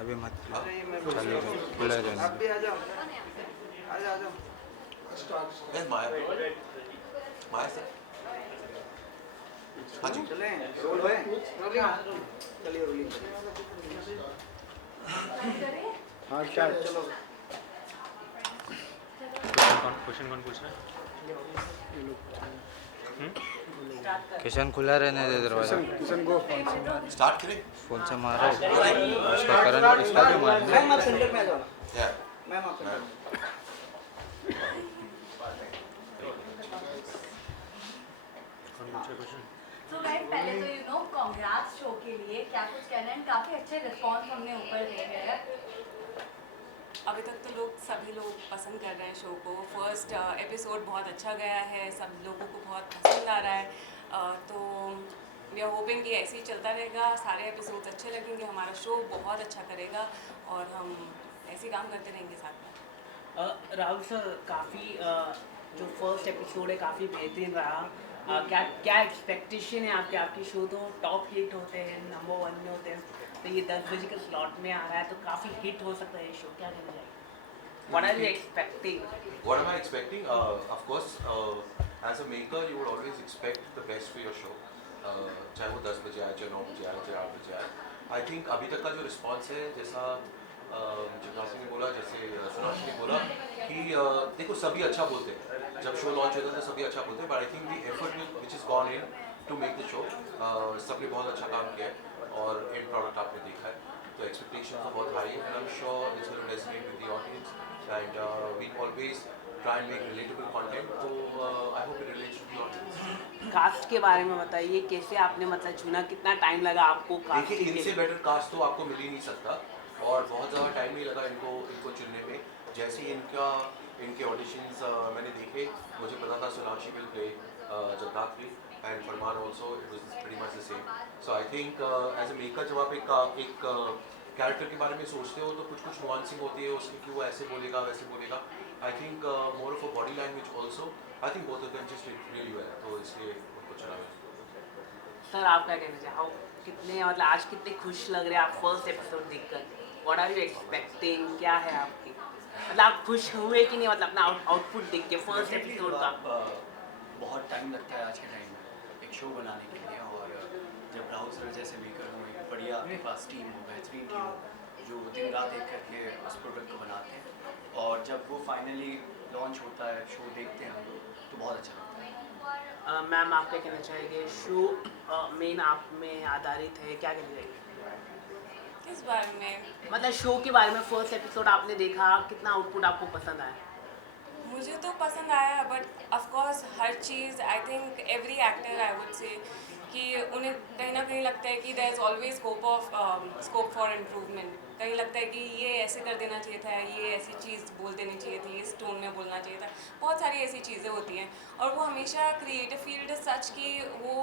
अभी मत चलेगा, खुला रहना। आप भी आ जाओ, आ जाओ, आ जाओ। Yes, Maya. Maya sir. हाँ जी। चले रोल है, रोलिंग, चलिए रोलिंग। हाँ स्टार्ट, चलो। क्वेश्चन कौन पूछ रहा है? किशन खुला रहने दे दरवाजा। किशन गो। Start करें? फोन से मारो उसका करंट, इसका भी मारना। मैम आप सेंटर में आ जाओ। Yeah. मैम आप सेंटर में। कौन पूछा क्वेश्चन? तो गाइस पहले तो कांग्रेट्स शो के लिए क्या कुछ कहना है, काफी अच्छे रिस्पांस हमने ऊपर देखे हैं। अभी तक तो सभी लोग पसंद कर रहे हैं शो को। फर्स्ट एपिसोड बहुत अच्छा गया है, सब लोगों को बहुत पसंद आ रहा है। तो वी आर होपिंग कि ऐसे ही चलता रहेगा, सारे एपिसोड्स अच्छे लगेंगे, हमारा शो बहुत अच्छा करेगा और हम ऐसे ही काम करते रहेंगे साथ में। राहुल सर, काफ़ी जो फर्स्ट एपिसोड है काफ़ी बेहतरीन रहा। क्या एक्सपेक्टेशन है आपके शो तो टॉप हिट होते हैं, नंबर 1 में होते हैं, तो ये 10 बजे के स्लॉट में आ रहा है तो काफ़ी हिट हो सकता है ये शो, क्या कहना चाहिए? What are you expecting? What am I expecting? Of course, as a maker, you would always expect the best for your show. चाहे वो 10 बजे आए, चाहे 9 बजे आए, चाहे 8 बजे आए। I think अभी तक का जो रिस्पॉन्स है, जैसा जिज्ञासा ने बोला, जैसे सोनाक्षी ने बोला कि देखो सभी अच्छा बोलते हैं, जब शो लॉन्च होता है तो सभी अच्छा बोलते हैं, but I think the effort which is gone in to make the show, सबने बहुत अच्छा काम किया है और एंड प्रोडक्ट आपने देखा है, तो एक्सपेक्टेशन तो बहुत हाई है and I am sure it's going to resonate with the audience and we always try and make relatable content, तो I hope it relates to the audience. Cast के बारे में बताइए, कैसे आपने मतलब चुना, कितना टाइम लगा आपको कास्ट देखिए, इनसे बेटर कास्ट तो आपको मिल ही नहीं सकता और बहुत ज़्यादा टाइम नहीं लगा इनको चुनने में। जैसे ही इनके ऑडिशंस मैंने देखे, मुझे पता था Sonakshi will play Jagadhatri and Farman also, it was pretty much the same. So I think as a maker जब आप एक कैरेक्टर के बारे में सोचते हो तो कुछ नुआंसिंग होती है उसकी कि वो ऐसे बोलेगा वैसे बोलेगा। I think more of a body language also, I think both of them just really well, तो इसलिए उनको चुना मैंने। सर आप क्या कहना चाहिए? कितने मतलब आज कितने खुश लग रहे हैं आप फर्स्ट एपिसोड देखकर? व्हाट आर यू एक्सपेक्टिंग, क्या है आपकी मतलब आप खुश हुए कि नहीं, मतलब अपना आउटपुट देख के फर्स्ट एपिसोड का? बहुत टाइम लगता है आज के टाइम में एक शो बनाने के लिए, और जब राहुल सर जैसे मेकर हो, एक बढ़िया आपके पास टीम हो, बेहतरीन टीम हो, जो दिन रात एक करके उस प्रोडक्ट को बनाते हैं, और जब वो फाइनली लॉन्च होता है, शो देखते हैं हम लोग, तो बहुत अच्छा लगता है। मैम आप क्या कहना चाहेंगे? शो मेन आप में आधारित है, क्या कहना चाहिए किस बारे में? मतलब शो के बारे में? फर्स्ट एपिसोड आपने देखा, कितना आउटपुट आपको पसंद आया? मुझे तो पसंद आया, बट ऑफ कोर्स हर चीज़ I think every actor I would say कि उन्हें कहीं ना कहीं लगता है कि there is always scope for improvement. कहीं लगता है कि ये ऐसे कर देना चाहिए था, ये ऐसी चीज़ बोल देनी चाहिए थी, इस टोन में बोलना चाहिए था। बहुत सारी ऐसी चीज़ें होती हैं और वो हमेशा क्रिएटिव फील्ड सच कि वो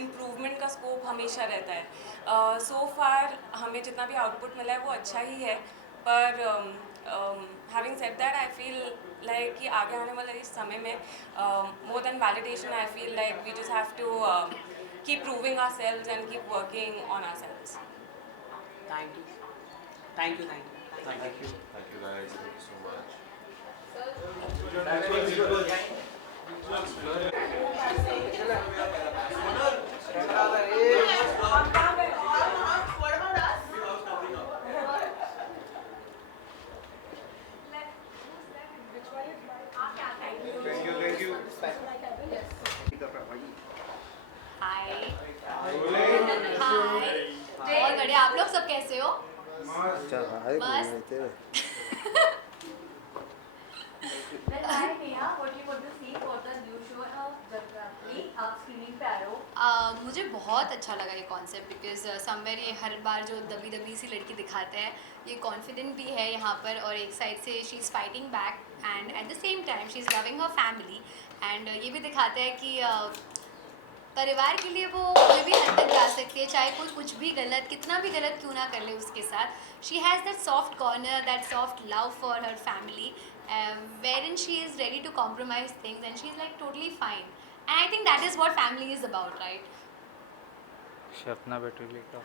इम्प्रूवमेंट का स्कोप हमेशा रहता है। सो फार हमें जितना भी आउटपुट मिला है वो अच्छा ही है, पर having said that I feel like कि आगे आने वाले इस समय में more than validation I feel like we just have to keep proving ourselves and keep working on ourselves. Thank you Thank you guys, thank you so much. Thank you. Hi बहुत बढ़िया, आप लोग सब कैसे हो? अच्छा हाय बस। बोलते Well, hi Neha, what do you want to see for the new show of Jagratri? आप स्क्रीनिंग पे आए हो। मुझे बहुत अच्छा लगा ये कॉन्सेप्ट, बिकॉज समवेयर ये हर बार जो दबी दबी सी लड़की दिखाते हैं, ये कॉन्फिडेंट भी है यहाँ पर, और एक साइड से she is fighting back and at the same time she is loving her family, and ये भी दिखाते हैं कि परिवार के लिए वो कोई भी हद तक जा सकती है, चाहे कोई कुछ भी गलत, कितना भी गलत क्यों ना कर ले उसके साथ। She has that soft corner, that soft love for her family, wherein she is ready to compromise things and she is like totally fine, and I think that is what family is about, right? अपना battery लेकर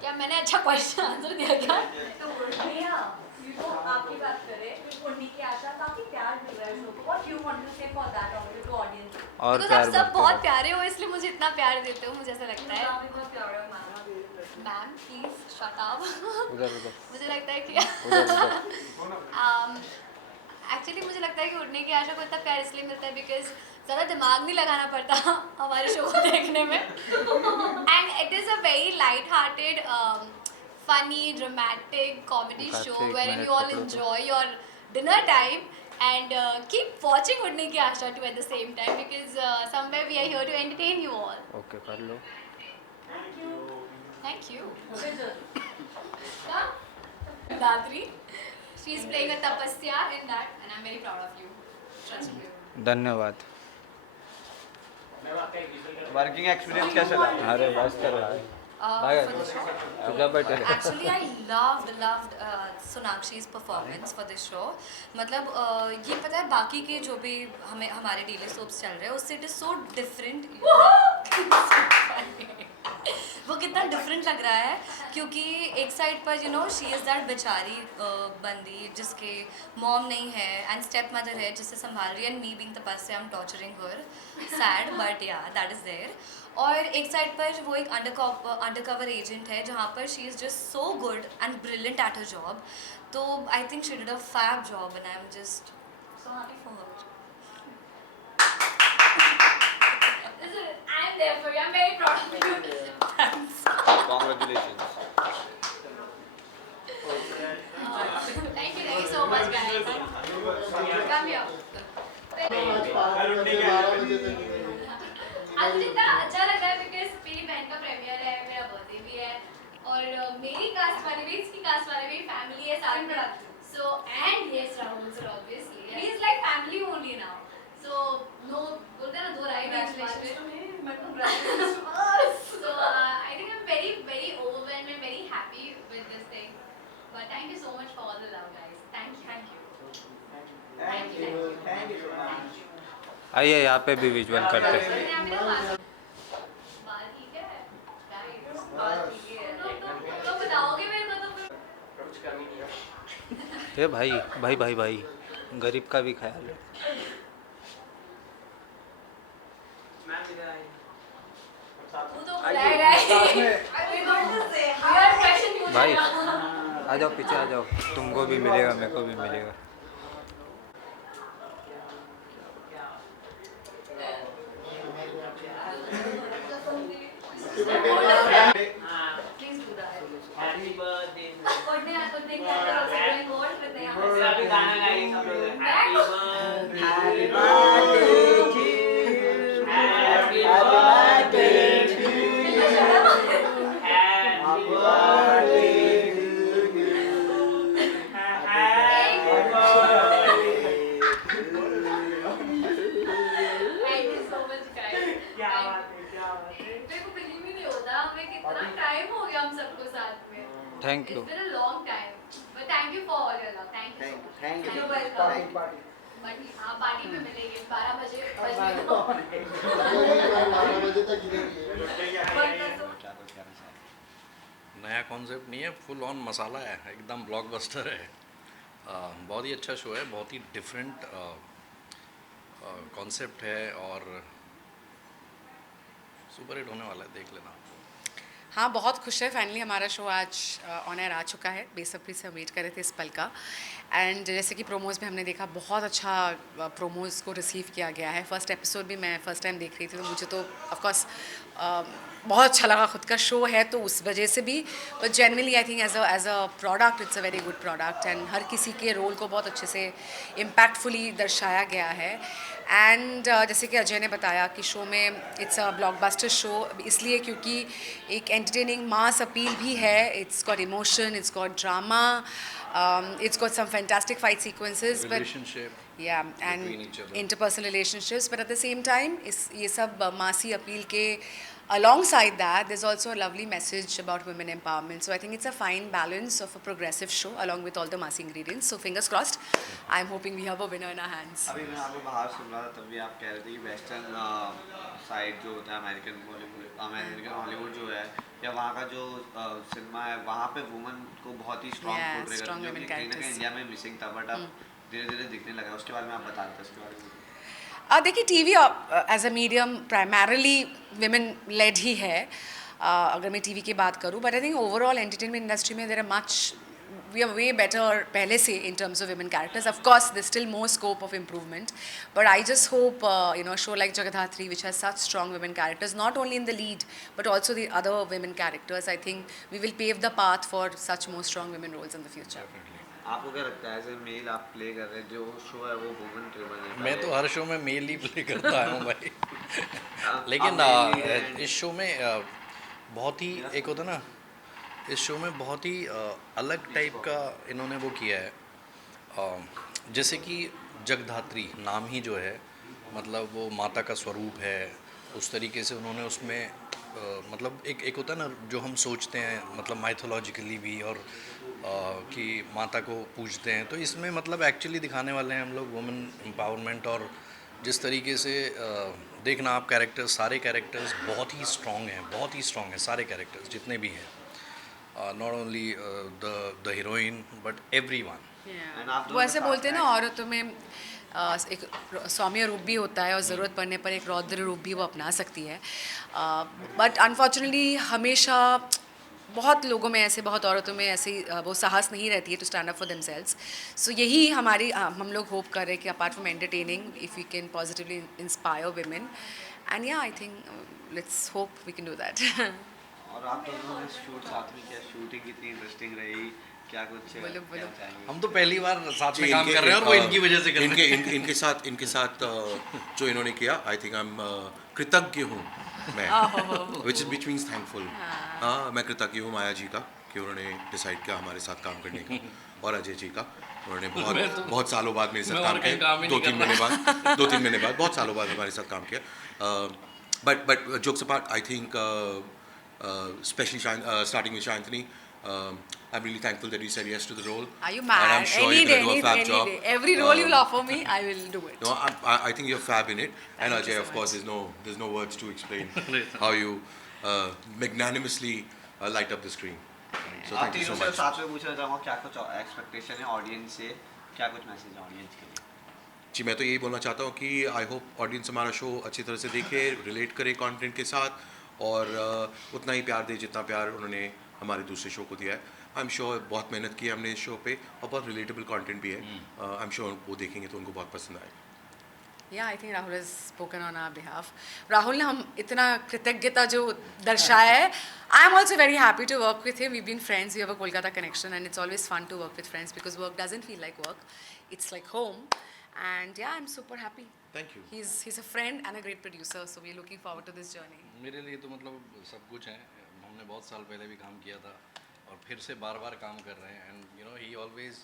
क्या मैंने अच्छा question answer दिया क्या? तो भैया तो आपकी बात करें फिर उन्हीं की आशा काफी प्यार मिल रहा है शो को व्हाट यू वांट टू से फॉर दैट टू ऑडियंस और Because प्यार आप सब बढ़ते बहुत रहो। प्यारे हो इसलिए मुझे इतना प्यार देते हो, मुझे ऐसा लगता है। भी बहुत प्यार है ma'am ma'am please shut up. उधर उधर मुझे लगता है कि उधर उधर एक्चुअली मुझे लगता है कि उड़ने की आशा को इतना प्यार इसलिए मिलता है बिकॉज ज़्यादा दिमाग नहीं लगाना पड़ता हमारे शो को देखने में। And it is a very light hearted funny dramatic comedy काफी शो एक वेर मिनट यू ऑल पकड़ो तो। Enjoy your dinner time and keep watching उड़ने की आशा too at the same time because somewhere we are here to entertain you all. Okay कर लो। Thank you. Dadri, she is playing a tapasya in that and I'm very proud of you. Trust me. धन्यवाद। Working experience कैसा रहा? अरे बस कर रहा है For the show. तुझा battery Actually, I loved Sonakshi's performance for this show. मतलब ये पता है बाकी के जो भी हमें हमारे डेली सोप्स चल रहे हैं उससे इट इज सो डिफरेंट। वो कितना डिफरेंट लग रहा है क्योंकि एक साइड पर you know she is that बेचारी बंदी जिसके मॉम नहीं है एंड स्टेप मदर है जिससे संभाल रही है एंड मी बीइंग तपस्या I am torturing her sad but या दैट इज़ देयर। और एक साइड पर वो एक अंडरकवर एजेंट है जहाँ पर she is just so good and brilliant at her job. तो I think she did a fab job and I am just so happy for her. I am there for you. I'm very proud of you. Thanks. Congratulations. Thank you so much, guys. Come here. आज मुझे इतना अच्छा लग रहा है because मेरी बहन का प्रीमियर है, मेरा बर्थडे भी है और मेरी कास्ट वाले भी इसकी कास्ट वाले भी फैमिली है साथ में। So and yes Rahul sir obviously ही is like family only now. So no बोलते हैं ना दो राय बीच में। So I think I'm very overwhelmed and very happy with this thing. But thank you so much for all the love, guys. Thank you. Thank you so much. आइए यहाँ पे भी visual करते हैं। बाल ठीक है? Guys, बाल ठीक है। तो बताओगे मेरे को तो फिर। ए भाई भाई भाई भाई गरीब का भी ख्याल है। तू तो बुलाएगा ही। भाई आ जाओ पीछे आ जाओ, तुमको भी मिलेगा मेरे को भी मिलेगा। Please do that. Happy birthday Kodne ke andar also going on with the यहाँ से। अभी गाना गाइए सब लोग happy birthday Happy birthday to you. Happy Happy birthday birthday to you. Happy Happy birthday Thank you so much, guys. क्या बात है क्या बात है। मेरे को बिलीव ही नहीं होता हमें कितना टाइम हो गया हम सबको साथ में। Thank you. It's been a long time. But thank you for all your love. Thank you so much. Thank you. You're welcome. Thank you. But हाँ पार्टी पे मिलेंगे 12 बजे नया कॉन्सेप्ट नहीं है, फुल ऑन मसाला है, एकदम ब्लॉकबस्टर है। बहुत ही अच्छा शो है, बहुत ही डिफरेंट कॉन्सेप्ट है और सुपर हिट होने वाला है, देख लेना। हाँ बहुत खुश है फाइनली हमारा शो आज ऑन एयर आ चुका है। बेसब्री से वेट कर रहे थे इस पल का एंड जैसे कि प्रोमोज़ में हमने देखा बहुत अच्छा प्रोमोज़ को रिसीव किया गया है। फर्स्ट एपिसोड भी मैं फ़र्स्ट टाइम देख रही थी तो मुझे तो ऑफकोर्स बहुत अच्छा लगा। खुद का शो है तो उस वजह से भी, but generally I think as a product it's a very good product and हर किसी के रोल को बहुत अच्छे से इम्पैक्टफुली दर्शाया गया है। एंड जैसे कि अजय ने बताया कि शो में इट्स अ ब्लॉकबस्टर शो इसलिए क्योंकि एक एंटरटेनिंग मास अपील भी है। It's got emotion, it's got drama, it's got some fantastic fight sequences, Relationship but yeah, and between each other. interpersonal relationships, but at the same time ये सब मासी appeal के alongside that, there's also a lovely message about women empowerment. So I think it's a fine balance of a progressive show along with all the mass ingredients. So fingers crossed. I'm hoping we have a winner in our hands. अभी मैं आपको बाहर सुन रहा था तब भी आप कह रहे थे कि वेस्टर्न साइड जो होता है अमेरिकन हॉलीवुड जो है या वहाँ का जो सिनेमा है वहाँ पे वुमन को बहुत ही स्ट्रॉन्ग पोर्ट्रे करते हैं जो कि कहीं ना कहीं इंडिया में मिसिंग था बट अब धीरे धीरे दिखने लगा उसके बारे में आप बता रहे थे उसके बारे में देखिए TV as a medium primarily women led ही है अगर मैं टीवी की बात करूं but I think overall entertainment industry में there are much we are way better पहले से in terms of women characters. Of course there's still more scope of improvement but I just hope a show like Jagadhatri which has such strong women characters not only in the lead but also the other women characters, I think we will pave the path for such more strong women roles in the future. आपको क्या लगता है as a mail आप play कर रहे हैं जो show है वो वुमन ड्रिवन है मैं तो हर शो में मेल ही प्ले करता हूँ भाई लेकिन इस शो में बहुत ही एक होता ना इस शो में बहुत ही अलग टाइप का इन्होंने वो किया है जैसे कि जगधात्री नाम ही जो है मतलब वो माता का स्वरूप है उस तरीके से उन्होंने उसमें मतलब एक होता है ना जो हम सोचते हैं मतलब माइथोलॉजिकली भी और कि माता को पूजते हैं तो इसमें मतलब एक्चुअली दिखाने वाले हैं हम लोग वुमेन एम्पावरमेंट और जिस तरीके से देखना आप कैरेक्टर्स सारे कैरेक्टर्स बहुत ही स्ट्रॉन्ग हैं सारे कैरेक्टर्स जितने भी हैं not only the heroine but everyone. वो ऐसे बोलते हैं ना औरतों में एक सौम्य रूप भी होता है और ज़रूरत पड़ने पर एक रौद्र रूप भी वो अपना सकती है बट अनफॉर्चुनेटली हमेशा बहुत लोगों में ऐसे बहुत औरतों में ऐसी वो साहस नहीं रहती है to stand up for themselves so यही हमारी हम लोग होप कर रहे हैं कि apart from entertaining if we can positively inspire women and या I think let's hope we can do that और आप दोनों ने शूट साथ में किया शूटिंग कितनी इंटरेस्टिंग रही क्या कुछ बोलो हम तो पहली बार साथ में काम कर रहे हैं और वो इनकी वजह से कर रहे हैं इनके साथ जो इन्होंने किया आई थिंक आई एम कृतज्ञ हूँ मैं विच मीन्स थैंकफुल हाँ मैं कृतज्ञ हूँ माया जी का कि उन्होंने डिसाइड किया हमारे साथ काम करने का और अजय जी का उन्होंने बहुत सालों बाद मेरे साथ काम किया 2-3 महीने बाद बहुत सालों बाद हमारे साथ काम किया but jokes apart I think especially starting with Shantini, I'm really thankful that you said yes to the role. Are you mad? And I'm sure you're going to do a fab job. Every role you'll offer me, I will do it. No, I think you're fab in it. And Ajay, of course, there's no words to explain how you magnanimously light up the screen. So thank you so much. साथ में पूछना चाहूँगा क्या कुछ expectation है audience से क्या कुछ मैसेज है ऑडियंस के लिए जी मैं तो यही बोलना चाहता हूँ कि आई होप ऑडियंस हमारा शो अच्छी तरह से देखे रिलेट करे कंटेंट के साथ और उतना ही प्यार दे जितना प्यार उन्होंने हमारे दूसरे शो को दिया है आई एम श्योर बहुत मेहनत की है हमने इस शो पे और बहुत रिलेटेबल कंटेंट भी है आई एम श्योर वो देखेंगे तो उनको बहुत पसंद आएगा या I think Rahul has spoken on our behalf Rahul ने हम इतना कृतज्ञता जो दर्शाया है आई am also very happy to work with him we been friends we have a Kolkata connection and it's always fun to work with friends because work doesn't feel like work it's like home and yeah I'm super happy thank you he's a friend and a great producer so we're looking forward to this journey मेरे लिए तो मतलब सब कुछ है हमने बहुत साल पहले भी काम किया था और फिर से बार-बार काम कर रहे हैं and you no he always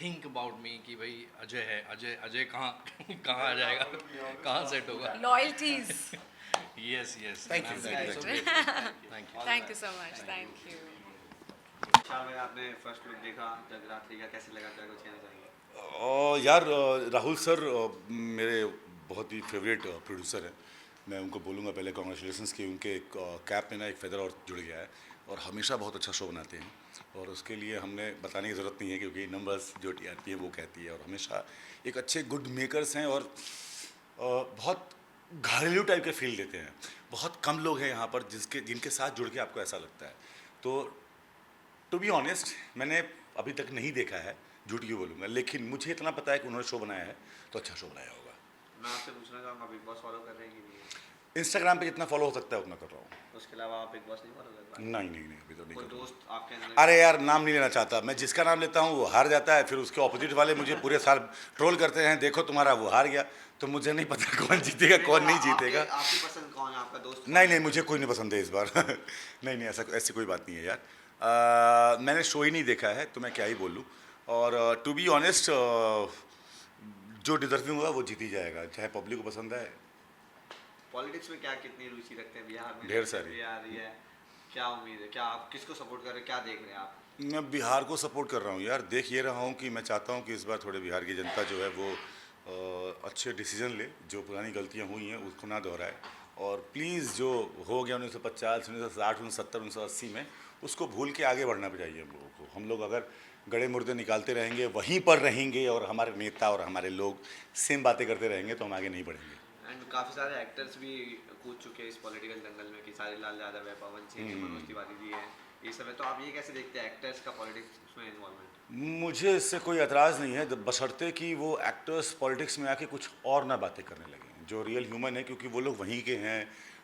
think about me कि भाई अजय है अजय कहाँ आ जाएगा कहाँ सेट होगा loyalties yes thank you thank you so much thank you आपने फर्स्ट लुक देखा जगरात्रि का कैसे लगा क्या कुछ कहना चाहिए यार राहुल सर मेरे बहुत ही फेवरेट प्रोड्यूसर हैं मैं उनको बोलूँगा पहले कॉन्ग्रेचुलेशंस कि उनके एक कैप में ना एक फेदर और जुड़ गया है और हमेशा बहुत अच्छा शो बनाते हैं और उसके लिए हमने बताने की ज़रूरत नहीं है क्योंकि नंबर्स जो TRP है वो कहती है और हमेशा एक अच्छे गुड मेकर्स हैं और बहुत घरेलू टाइप के फील देते हैं बहुत कम लोग हैं यहाँ पर जिनके साथ जुड़ के आपको ऐसा लगता है तो टू बी ऑनेस्ट मैंने अभी तक नहीं देखा है झूठ क्यों बोलूँगा लेकिन मुझे इतना पता है कि उन्होंने शो बनाया है तो अच्छा शो बनाया होगा मैं आपसे पूछना चाहूँगा बिग बॉस फॉलो कर रहे हैं कि नहीं इंस्टाग्राम पे जितना फॉलो हो सकता है उतना कर रहा हूँ उसके अलावा आप बिग बॉस नहीं फॉलो कर रहे नहीं अभी तो नहीं कोई कर दोस्त आपके अंदर अरे यार नाम नहीं लेना चाहता मैं जिसका नाम लेता हूँ वो हार जाता है फिर उसके ऑपोजिट वाले मुझे पूरे साल ट्रोल करते हैं देखो तुम्हारा वो हार गया तो मुझे नहीं पता कौन जीतेगा कौन नहीं जीतेगा आपकी पसंद कौन है आपका दोस्त नहीं मुझे कोई नहीं पसंद है इस बार नहीं ऐसी कोई बात नहीं है यार मैंने शो ही नहीं देखा है तो मैं क्या ही बोलूँ और टू बी ऑनेस्ट जो डिजर्विंग होगा वो जीत ही जाएगा चाहे पब्लिक को पसंद आए पॉलिटिक्स में क्या कितनी रुचि रखते हैं बिहार में? ढेर सारी। भी आ रही है, क्या उम्मीद है, क्या आप किसको सपोर्ट कर रहे हैं, क्या देख रहे हैं आप? मैं बिहार को सपोर्ट कर रहा हूँ यार। देख ये रहा हूँ कि मैं चाहता हूँ कि इस बार थोड़े बिहार की जनता जो है वो अच्छे डिसीजन ले, जो पुरानी गलतियाँ हुई हैं उसको ना दोहराए, और प्लीज़ जो हो गया 1950, 1960, 1970, 1980 में, उसको भूल के आगे बढ़ना चाहिए हम लोगों को। हम लोग अगर गड़े मुर्दे निकालते रहेंगे, वहीं पर रहेंगे, और हमारे नेता और हमारे लोग सेम बातें करते रहेंगे, तो हम आगे नहीं बढ़ेंगे। एंड काफ़ी सारे एक्टर्स भी कूद चुके हैं इस पॉलिटिकल दंगल में, कि सारी लाल यादव है, पवन सिंह है, मनोज तिवारी जी हैं, ये सब है। तो आप ये कैसे देखते हैं एक्टर्स का पॉलिटिक्स में इन्वॉल्वमेंट? मुझे इससे कोई एतराज़ नहीं है, बशर्ते कि वो एक्टर्स पॉलिटिक्स में आके कुछ और ना बातें करने लगें, जो रियल ह्यूमन है, क्योंकि वो लोग वहीं के हैं,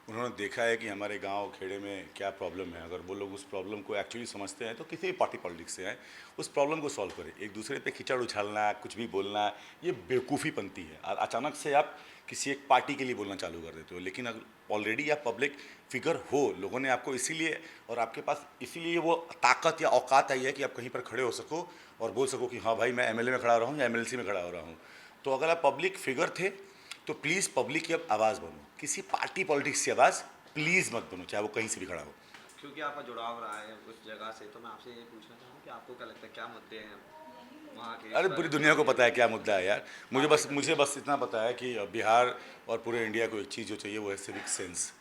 उन्होंने देखा है कि हमारे गांव खेड़े में क्या प्रॉब्लम है। अगर वो लोग उस प्रॉब्लम को एक्चुअली समझते हैं तो किसी भी पार्टी पॉलिटिक्स से आए, उस प्रॉब्लम को सॉल्व करें। एक दूसरे पे कीचड़ उछालना, कुछ भी बोलना, ये बेवकूफ़ी बनती है। अचानक से आप किसी एक पार्टी के लिए बोलना चालू कर देते हो, लेकिन अगर ऑलरेडी आप पब्लिक फिगर हो, लोगों ने आपको इसीलिए, और आपके पास इसीलिए वो ताकत या औकात आई है कि आप कहीं पर खड़े हो सको और बोल सको कि हाँ भाई मैं एमएलए में खड़ा हो रहा हूँ या एमएलसी में खड़ा हो रहा हूँ। तो अगर आप पब्लिक फिगर थे तो प्लीज़ पब्लिक की अब आवाज़ बनो, किसी पार्टी पॉलिटिक्स की आवाज़ प्लीज़ मत बनो, चाहे वो कहीं से भी खड़ा हो। क्योंकि आपका जुड़ाव रहा है उस जगह से, तो मैं आपसे ये पूछना चाहूँ कि आपको क्या लगता है, क्या मुद्दे हैं वहाँ के? अरे पूरी दुनिया को पता है क्या मुद्दा है यार। मुझे बस इतना पता है कि बिहार और पूरे इंडिया को एक चीज़ जो चाहिए वो है सिविक सेंस।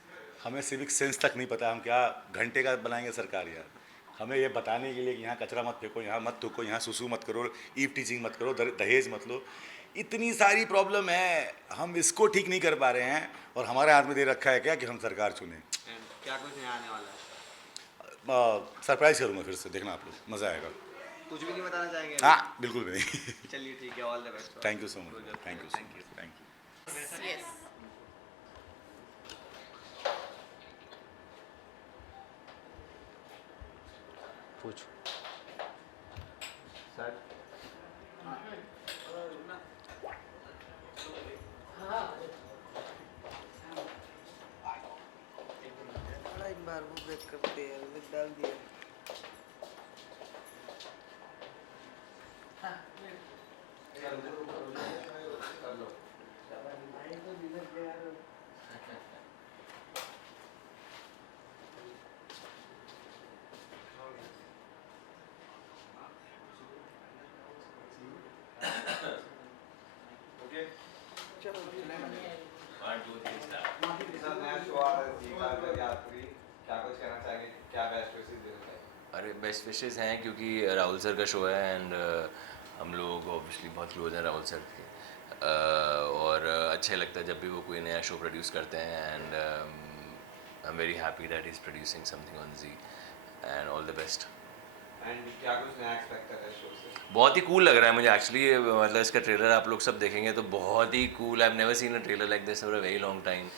हमें सिविक सेंस तक नहीं पता, हम क्या घंटे का बनाएंगे सरकार यार। हमें ये बताने के लिए कि यहाँ कचरा मत फेंको, यहाँ मत थूको, यहाँ सुसु मत करो, ईव टीचिंग मत करो, दहेज मत लो, इतनी सारी प्रॉब्लम है, हम इसको ठीक नहीं कर पा रहे हैं, और हमारे हाथ में दे रखा है क्या कि हम सरकार चुनें। क्या कुछ नया आने वाला है? सरप्राइज़ करूँगा फिर से, देखना आप लोग, मज़ा आएगा। कुछ भी नहीं बताना चाहेंगे? हाँ बिल्कुल भी नहीं। चलिए ठीक है, all the best. Thank you so much, thank you, thank you. Yes पूछ। सर एक बार वो ब्रेक करते हैं, डाल दिया। सर नया शो आ रहा है, जीता अगर यात्री, क्या कुछ कहना चाहेंगे, क्या बेस्ट विशेस देना चाहेंगे? अरे बेस्ट विशेस हैं क्योंकि राहुल सर का शो है, एंड हम लोग ऑब्वियसली बहुत क्लोज हैं राहुल सर के, और अच्छा लगता है जब भी वो कोई नया शो प्रोड्यूस करते हैं, and I am very happy that is producing something on Zee, and all the best. And क्या कुछ नया एक्सपेक्ट कर रहे हैं शो से? बहुत ही कूल लग रहा है मुझे एक्चुअली, मतलब इसका ट्रेलर आप लोग सब देखेंगे तो बहुत ही cool. I have never seen a trailer like this for a very long time.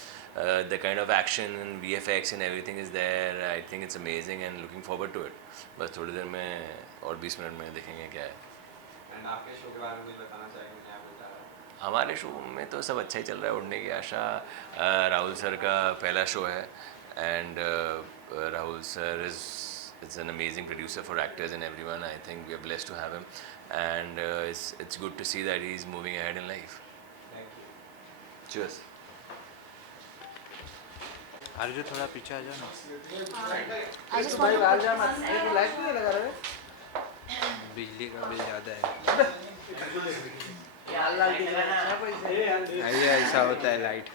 The kind of action and VFX and everything is there. I think it's amazing and looking forward to it. बस थोड़ी देर में और 20 minute में देखेंगे क्या है। And आपके show के बारे में कुछ बताना चाहेंगे, नया बता रहा है? हमारे शो में तो सब अच्छा ही चल रहा है, उड़ने की आशा। राहुल सर का पहला शो है, and Rahul sir is an amazing producer for actors and everyone. I think we are blessed to have him, and it's good to see that he's moving ahead in life. Thank you. Cheers. आरजू थोड़ा पीछे आ जाओ ना। बिजली का bill ज़्यादा है। आइए, ऐसा होता है लाइट।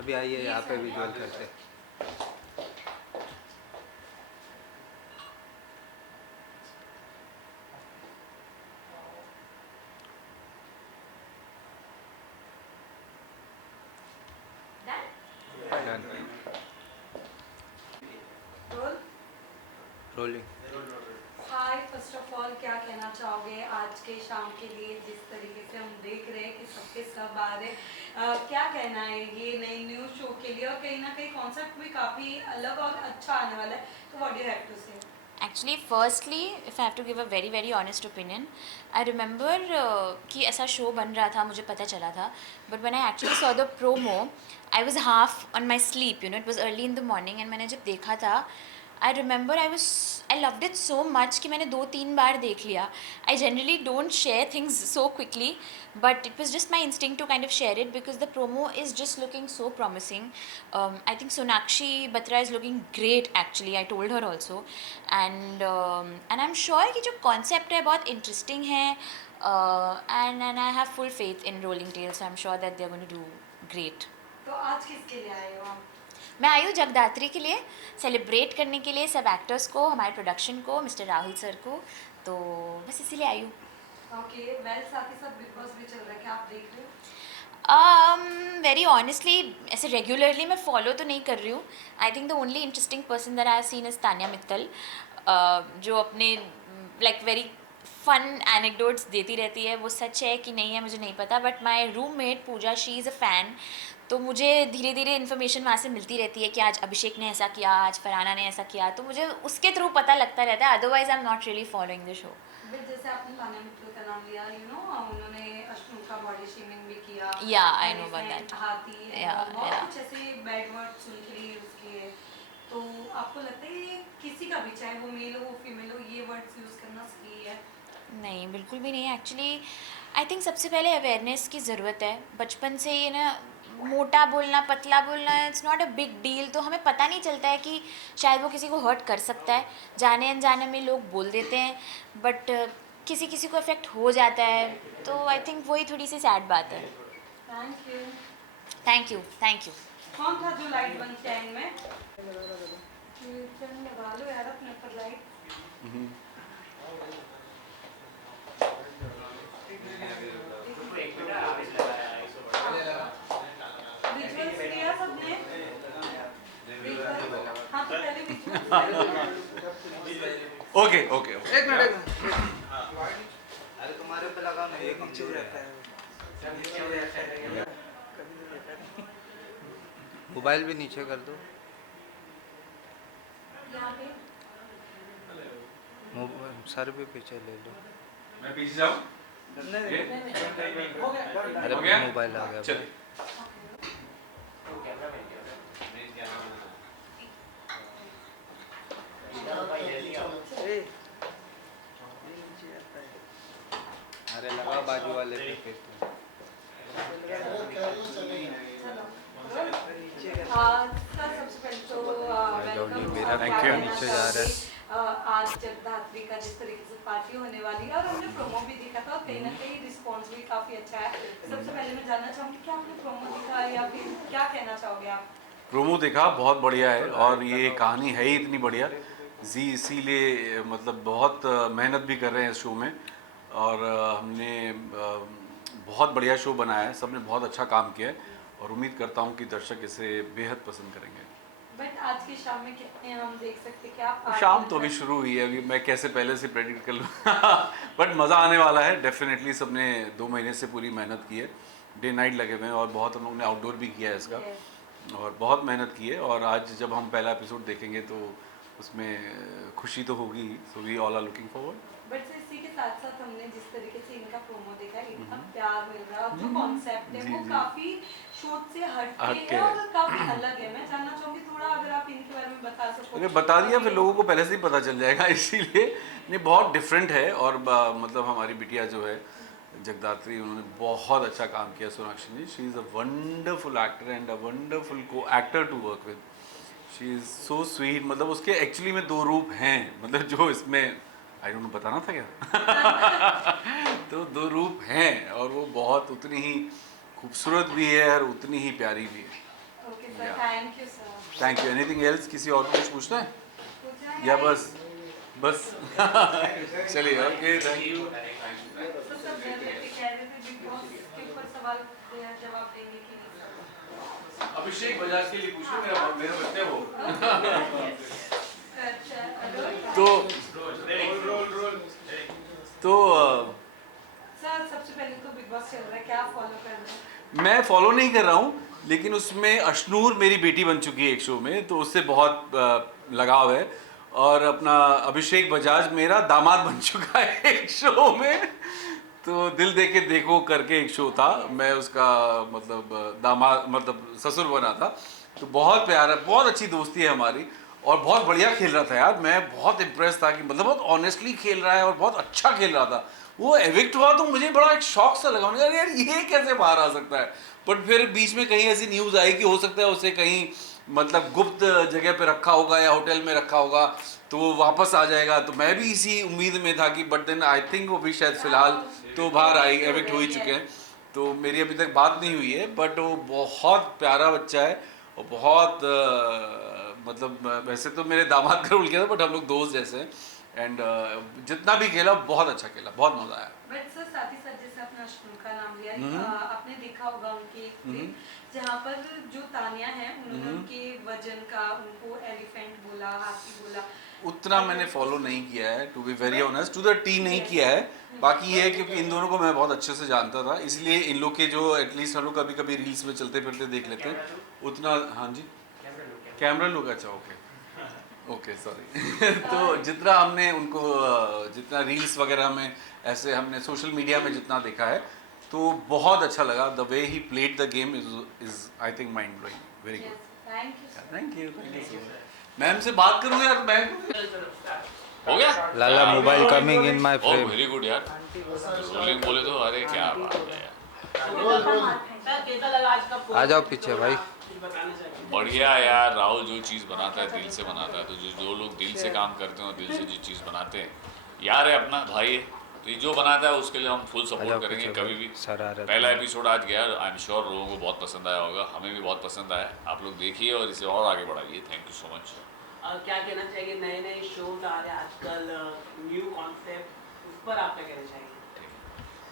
अभी आइए, यहाँ पे विजुअल करते हैं। Rolling. Hi, first of all क्या कहना चाहोगे आज के शाम के लिए, जिस तरीके से हम देख रहे हैं कि सबके सब आ रहे, क्या कहना है ये नई न्यूज़ शो के लिए, और कहीं ना कहीं कॉन्सेप्ट भी काफ़ी अलग और अच्छा आने वाला है, तो what do you have to say? Actually, firstly, if I have to give a very very honest opinion, I remember कि ऐसा शो बन रहा था, मुझे पता चला था. But when I actually saw the promo, I was half on my sleep. You know, it was early in the morning, and मैंने जब देखा था, I remember I loved it so much कि मैंने 2-3 बार देख लिया. I generally don't share things so quickly, but it was just my instinct to kind of share it because the promo is just looking so promising. I think Sonakshi Batra is looking great actually. I told her also, and I'm sure कि जो concept है बहुत interesting है, and I have full faith in Rolling Tales. So I'm sure that they're going to do great. तो आज किसके लिए आए हो आप? मैं आई हूँ जगदात्री के लिए, सेलिब्रेट करने के लिए सब एक्टर्स को, हमारे प्रोडक्शन को, मिस्टर राहुल सर को, तो बस इसीलिए आई हूँ. ओके, वेल साथ ही साथ बिग बॉस भी चल रहा है, क्या आप देख रहे हो? वेरी ऑनेस्टली ऐसे रेगुलरली मैं फॉलो तो नहीं कर रही हूँ. आई think the only interesting person that I have seen is Tanya Mittal, जो अपने लाइक वेरी फन एनेक्डोट्स देती रहती है. वो सच है कि नहीं है मुझे नहीं पता, but my roommate Pooja, she is a fan, तो मुझे धीरे धीरे इन्फॉर्मेशन वहाँ से मिलती रहती है कि आज अभिषेक ने ऐसा किया, आज फरहाना ने ऐसा किया, तो मुझे उसके थ्रू पता लगता रहता है. Otherwise I am not really following the show. But जैसे आपने तान्या मित्तल का नाम लिया, यू नो उन्होंने अश्नु का बॉडी शेमिंग भी किया. या आई नो अबाउट दैट. हाथी बहुत कुछ ऐसे बैड वर्ड सुन के यूज़ किए, तो आपको लगता है ये किसी का भी, चाहे वो मेल हो फीमेल हो, ये वर्ड्स यूज़ करना सही है? नहीं, बिल्कुल भी नहीं. एक्चुअली आई थिंक सबसे पहले अवेयरनेस की ज़रूरत है. बचपन से ये ना मोटा बोलना, पतला बोलना, it's not a big deal. तो हमें पता नहीं चलता है कि शायद वो किसी को हर्ट कर सकता है. जाने अनजाने में लोग बोल देते हैं, बट किसी किसी को इफ़ेक्ट हो जाता है. तो आई थिंक वही थोड़ी सी सैड बात है. Thank you. Thank you, thank you. कौन था जो लाइट बंद किया इनमें? लगा लो यार अपने ऊपर लाइट. विजुअल्स लिया सबने? हाँ तो पहले विजुअल्स. ओके ओके एक मिनट. अरे तुम्हारे पे लगा ना, एक नीचे रहता है. मोबाइल भी नीचे कर दो. यहाँ पे सर भी पीछे ले लो. मैं पीछे जाऊँ? अरे मोबाइल आ गया. चलिए. अरे लगा बाजू वाले पे. सबसे पहले तो मेरा नीचे जा रहा है. आज जगदात्री का जिस तरीके से पार्टी होने वाली है, और हमने प्रोमो भी देखा था, और कहीं ना कहीं रिस्पॉन्स भी काफ़ी अच्छा है. सबसे पहले मैं जानना चाहूँगी क्या आपने प्रोमो देखा, या फिर क्या कहना चाहोगे आप? प्रोमो देखा, बहुत बढ़िया है, और ये कहानी है ही इतनी बढ़िया. जी इसीलिए मतलब बहुत मेहनत भी कर रहे हैं इस शो में, और हमने बहुत बढ़िया शो बनाया है. सबने बहुत अच्छा काम किया है, और उम्मीद करता हूँ कि दर्शक इसे बेहद पसंद करेंगे. बट आज की शाम में कितने हम देख सकते हैं? क्या शाम तो अभी शुरू हुई है, अभी मैं कैसे पहले से प्रेडिक्ट कर लूँ. बट मज़ा आने वाला है डेफिनेटली. सबने 2 महीने से पूरी मेहनत की है, डे नाइट लगे हुए हैं, और बहुत हम लोग ने आउटडोर भी किया है इसका, और बहुत मेहनत की है. और आज जब हम पहला एपिसोड देखेंगे तो उसमें खुशी तो होगी. So we all are looking forward. But इसी के साथ साथ हमने जिस तरीके से इनका प्रोमो देखा है, इतना प्यार मिल रहा है, जो कॉन्सेप्ट है वो काफी शोध से हटके है और काफी अलग है. मैं जानना चाहूंगी थोड़ा अगर आप इनके बारे में बता सको. अरे बता दिया, फिर लोगों को पहले से ही पता चल जाएगा. इसीलिए नहीं, बहुत डिफरेंट है. और मतलब हमारी बिटिया जो है जगदात्री, उन्होंने बहुत अच्छा काम किया. Sonakshi ji, she is a wonderful actor and a wonderful co actor to work with. She is so sweet. मतलब उसके एक्चुअली में 2 रूप हैं, मतलब जो इसमें आई डोंट नो बताना था क्या. तो 2 रूप हैं, और वो बहुत उतनी ही खूबसूरत भी है और उतनी ही प्यारी भी है. Okay sir, thank you sir. Thank you. Anything else? किसी और को कुछ पूछना है या बस बस? चलिए, ओके, थैंक यू. सब कह रहे थे बिग बॉस के ऊपर सवाल जवाब देंगे कि नहीं? अभिषेक बजाज के लिए पूछो, मेरा बच्चा वो. तो सर सबसे पहले तो बिग बॉस चल रहा है, क्या फॉलो कर रहे हैं? मैं फॉलो नहीं कर रहा हूँ, लेकिन उसमें अश्नूर मेरी बेटी बन चुकी है एक शो में, तो उससे बहुत लगाव है. और अपना अभिषेक बजाज मेरा दामाद बन चुका है एक शो में। तो दिल दे के देखो करके एक शो था, मैं उसका मतलब दामाद मतलब ससुर बना था। तो बहुत प्यारा, बहुत अच्छी दोस्ती है हमारी और बहुत बढ़िया खेल रहा था यार। मैं बहुत इम्प्रेस था कि मतलब बहुत ऑनेस्टली खेल रहा है और बहुत अच्छा खेल रहा था। वो एविक्ट हुआ तो मुझे बड़ा एक शॉक सा लगा, मैंने कहा यार ये कैसे बाहर आ सकता है। बट फिर बीच में कहीं ऐसी न्यूज़ आई कि हो सकता है उसे कहीं मतलब गुप्त जगह पे रखा होगा या होटल में रखा होगा तो वो वापस आ जाएगा। तो मैं भी इसी उम्मीद में था कि बट देन आई थिंक वो भी शायद फिलहाल तो बाहर आई, एविक्ट हो ही चुके हैं। तो मेरी अभी तक बात नहीं हुई है, बट वो बहुत प्यारा बच्चा है और बहुत मतलब वैसे तो मेरे दामाद का रोल किया था बट हम लोग दोस्त जैसे हैं। एंड जितना भी खेला बहुत अच्छा खेला, बहुत मज़ा आया। बट सर साथ ही साथ जैसे आपने अश्विन का नाम लिया, आपने देखा होगा उनके क्लिप जहाँ पर जो तानिया है उन्होंने उनके वजन का उनको एलिफेंट बोला, हाथी बोला। उतना मैंने फॉलो नहीं किया है to be very honest, to the T नहीं किया है। बाकी ये है क्योंकि इन दोनों को मैं बहुत अच्छे से जानता था, इसलिए इन लोग के जो एटलीस्ट हम लोग कभी कभी रील्स में चलते फिरते देख लेते हैं उतना। हाँ जी, कैमरा लुक, अच्छा ओके ओके सॉरी। तो जितना हमने उनको जितना रील्स वगैरह में ऐसे हमने सोशल मीडिया में जितना देखा है तो बहुत अच्छा लगा। The way he played the game is I think mind blowing, very good. Thank you so much. Ma'am से बात करूँ यार, मैम हो गया लाला mobile coming in my frame. Very good यार, रोलिंग बोले तो अरे क्या बात है यार। आ जाओ पीछे भाई। बढ़िया यार, राहुल जो चीज़ बनाता है दिल से बनाता है। तो जो लोग दिल से काम करते हैं और दिल से जो चीज़ बनाते हैं, यार है अपना भाई है, तो ये जो बनाता है उसके लिए हम फुल सपोर्ट करेंगे कभी भी। पहला एपिसोड आज गया, आई एम श्योर लोगों को बहुत पसंद आया होगा, हमें भी बहुत पसंद आया। आप लोग देखिए और इसे और आगे बढ़ाइए। Thank you so much. क्या कहना चाहिए, नए नए शोज आ रहे हैं आजकल, न्यू कॉन्सेप्ट, उस पर आप क्या कहना चाहेंगे?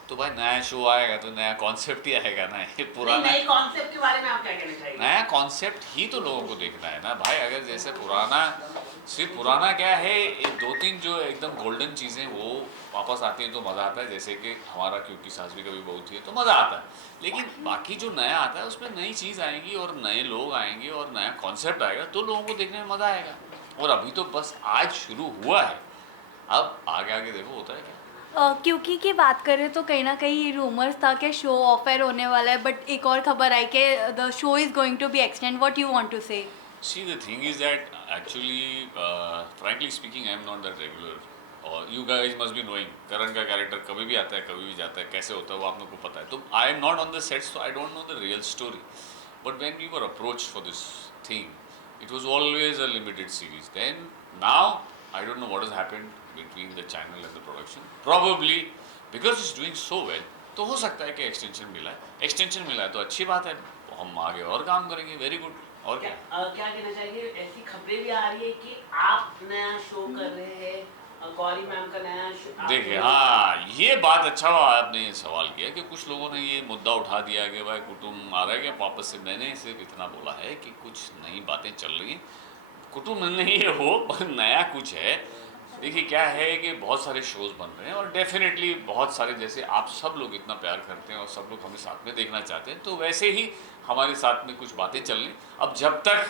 तो भाई नया शो आएगा तो नया कॉन्सेप्ट ही आएगा ना, ये पुराना नए कॉन्सेप्ट के बारे में आप क्या कहना चाहेंगे? नया कॉन्सेप्ट ही तो लोगों को देखना है ना भाई। अगर जैसे पुराना, सिर्फ पुराना क्या है, ये दो तीन जो एकदम गोल्डन चीज़ें वो वापस आती हैं तो मज़ा आता है। जैसे कि हमारा क्योंकि सास भी कभी बहू थी है तो मज़ा आता है। लेकिन बाकी जो नया आता है उसमें नई चीज़ आएगी और नए लोग आएंगे और नया कॉन्सेप्ट आएगा तो लोगों को देखने में मज़ा आएगा। और अभी तो बस आज शुरू हुआ है, अब आगे आगे देखो होता है क्या। क्योंकि की बात करें तो कहीं ना कहीं रूमर्स था कि शो ऑफर होने वाला है, बट एक और खबर आई कि the show is going to be extend. What you want to say? See, the thing is that actually, frankly speaking, I am not that regular. और you guys must be knowing, करण का character कभी भी आता है कभी भी जाता है, कैसे होता है वो आप लोग को पता है। तो I am not on the set, so I don't know the real story. But when we were approached for this thing, it was always a limited series. Then now I don't know what has happened between the channel and the production. Probably because it's doing so well, तो हो सकता है कि extension मिला है। Extension मिला है तो अच्छी बात है, हम आगे और काम करेंगे। Very good. और क्या क्या कहना चाहिए, ऐसी खबरें भी आ रही है कि आप नया शो कर रहे हैं, गौरी मैम का नया शो। देखिए, हाँ ये बात अच्छा हुआ आपने ये सवाल किया कि कुछ लोगों ने ये मुद्दा उठा दिया कि भाई कुटुंब आ रहा है क्या वापस से। मैंने सिर्फ इतना बोला है कि कुछ नई बातें चल रही हैं, कुटुंब नहीं हो पर नया कुछ है। देखिए क्या है कि बहुत सारे शोज़ बन रहे हैं और डेफिनेटली बहुत सारे, जैसे आप सब लोग इतना प्यार करते हैं और सब लोग हमें साथ में देखना चाहते हैं, तो वैसे ही हमारे साथ में कुछ बातें चल रही। अब जब तक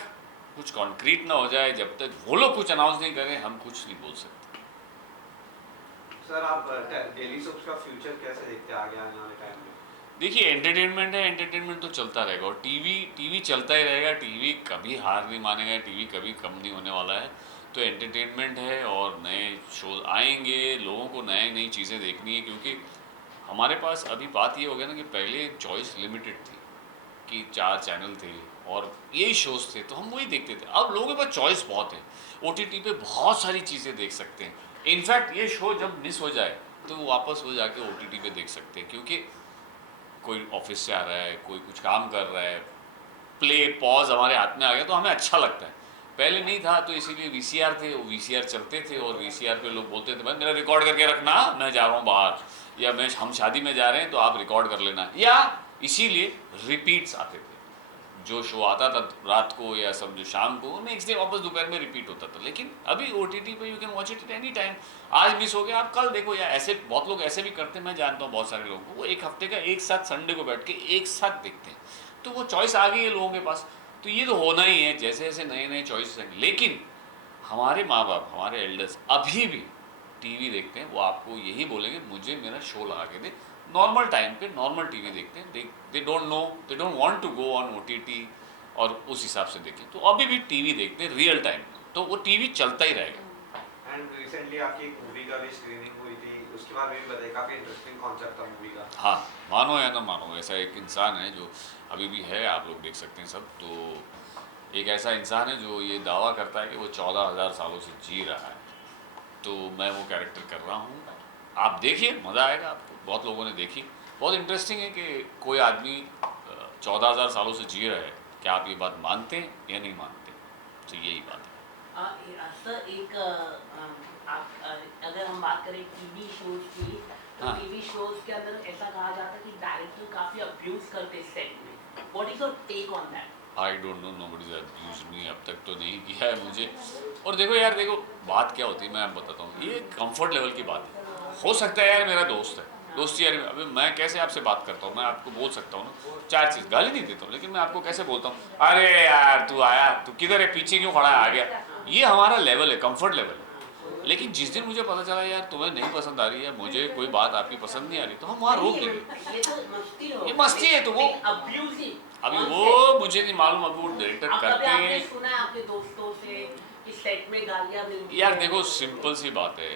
कुछ कॉन्क्रीट ना हो जाए, जब तक वो लोग कुछ अनाउंस नहीं करें, हम कुछ नहीं बोल सकते। सर आप डेली सोप्स का फ्यूचर कैसे देखते हैं आगे आने वाले टाइम में? देखिए एंटरटेनमेंट है, एंटरटेनमेंट तो चलता रहेगा और टीवी चलता ही रहेगा। टीवी कभी हार नहीं मानेगा, टीवी कभी कम नहीं होने वाला है। तो एंटरटेनमेंट है और नए शोज आएंगे, लोगों को नई चीज़ें देखनी है। क्योंकि हमारे पास अभी बात ये हो गया ना कि पहले चॉइस लिमिटेड थी कि 4 चैनल थे और यही शोज़ थे तो हम वही देखते थे। अब लोगों के पास चॉइस बहुत है, OTT पे बहुत सारी चीज़ें देख सकते हैं। इनफैक्ट ये शो जब मिस हो जाए तो वो वापस हो जाके OTT पे देख सकते हैं। क्योंकि कोई ऑफिस से आ रहा है, कोई कुछ काम कर रहा है, प्ले पॉज हमारे हाथ में आ गया तो हमें अच्छा लगता है। पहले नहीं था तो इसीलिए VCR थे, वो VCR चलते थे और VCR पे लोग बोलते थे भाई मेरा रिकॉर्ड करके रखना, मैं जा रहा हूँ बाहर, या हम शादी में जा रहे हैं तो आप रिकॉर्ड कर लेना। या इसीलिए रिपीट्स आते थे, जो शो आता था रात को या सब जो शाम को, नेक्स्ट डे वापस दोपहर में रिपीट होता था। लेकिन अभी OTT पे you can watch it any time. आज मिस हो गया आप कल देखो, या ऐसे बहुत लोग ऐसे भी करते हैं, मैं जानता हूँ बहुत सारे लोगों को, वो एक हफ्ते का एक साथ संडे को बैठ के एक साथ देखते हैं। तो वो चॉइस आ गई है लोगों के पास, तो ये तो होना ही है। जैसे जैसे नए चॉइस हैं, लेकिन हमारे माँ बाप, हमारे एल्डर्स अभी भी टीवी देखते हैं, वो आपको यही बोलेंगे मुझे मेरा शो लगा के दे। नॉर्मल टाइम पे नॉर्मल टीवी देखते हैं, they don't know, they don't want to go on OTT और उस हिसाब से देखें। तो अभी भी टीवी देखते हैं रियल टाइम, तो वो टीवी चलता ही रहेगा। एंड रिसेंटली आपकी एक मूवी का भी स्क्रीनिंग हुई थी, उसके बारे में भी बताइए, काफ़ी इंटरेस्टिंग कॉन्सेप्ट था मूवी का। हाँ, मानो या ना मानो, ऐसा एक इंसान है जो अभी भी है, आप लोग देख सकते हैं सब। तो एक ऐसा इंसान है जो ये दावा करता है कि वो 14,000 सालों से जी रहा है। तो मैं वो कैरेक्टर कर रहा हूँ, आप देखिए, मज़ा आएगा आपको। बहुत लोगों ने देखी, बहुत इंटरेस्टिंग है कि कोई आदमी 14,000 सालों से जी रहा है। क्या आप ये बात मानते हैं या नहीं मानते? तो यही बात है। सर एक अगर हम बात करें टीवी शोज की, तो हाँ। टीवी शोज के अंदर ऐसा कहा जाता है कि डायरेक्टर काफी अब्यूज करते सेट में। What is your take on that? I don't know, nobody is abused me, अब तक तो नहीं किया है मुझे। और देखो यार, देखो बात क्या होती है, मैं आपको बताता हूँ, ये कंफर्ट लेवल की बात है। हो सकता है यार मेरा दोस्त है, दोस्ती यार, अभी मैं कैसे आपसे बात करता हूँ, मैं आपको बोल सकता हूँ ना 4 चीज़, गाली नहीं देता हूँ, लेकिन मैं आपको कैसे बोलता हूँ, अरे यार तू आया, तू किधर है, पीछे क्यों खड़ा है, आ गया। ये हमारा लेवल है, कंफर्ट लेवल है। लेकिन जिस दिन मुझे पता चला यार तुम्हें नहीं पसंद आ रही है, मुझे कोई बात आपकी पसंद नहीं आ रही, तो हम वहाँ रोक देंगे। ये तो मस्ती हो, ये मस्ती है, तो वो अब्यूजिव। अभी वो मुझे नहीं मालूम, अभी वो डायरेक्टर करते आपने हैं। सुना है आपके दोस्तों से कि सेट में गालियां मिलती यार हैं? देखो, सिंपल सी बात है,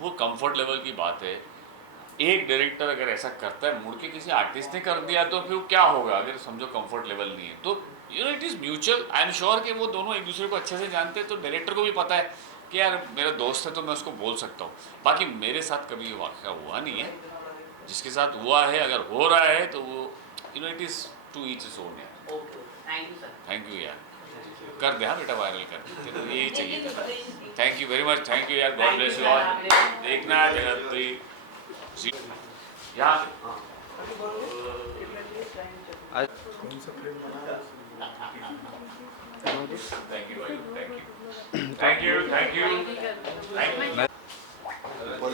वो कंफर्ट लेवल की बात है। एक डायरेक्टर अगर ऐसा करता है, मुड़ के किसी आर्टिस्ट ने कर दिया तो फिर क्या होगा, अगर समझो कंफर्ट लेवल नहीं है तो you know it is mutual. I am sure कि वो दोनों एक दूसरे को अच्छे से जानते हैं, तो डायरेक्टर को भी पता है कि यार मेरा दोस्त है तो मैं उसको बोल सकता हूँ। बाकी मेरे साथ कभी ये वाक़या हुआ नहीं है, जिसके साथ हुआ है अगर हो रहा है तो वो you know it is to each its own. यार thank you sir. Thank you यार, कर दे, हाँ बेटा वायरल कर दे, तेरे को यही चाहिए था। Thank you very much, thank you यार, गॉड ब्लेस यू ऑल। देखना जगत यहाँ थैंक यू।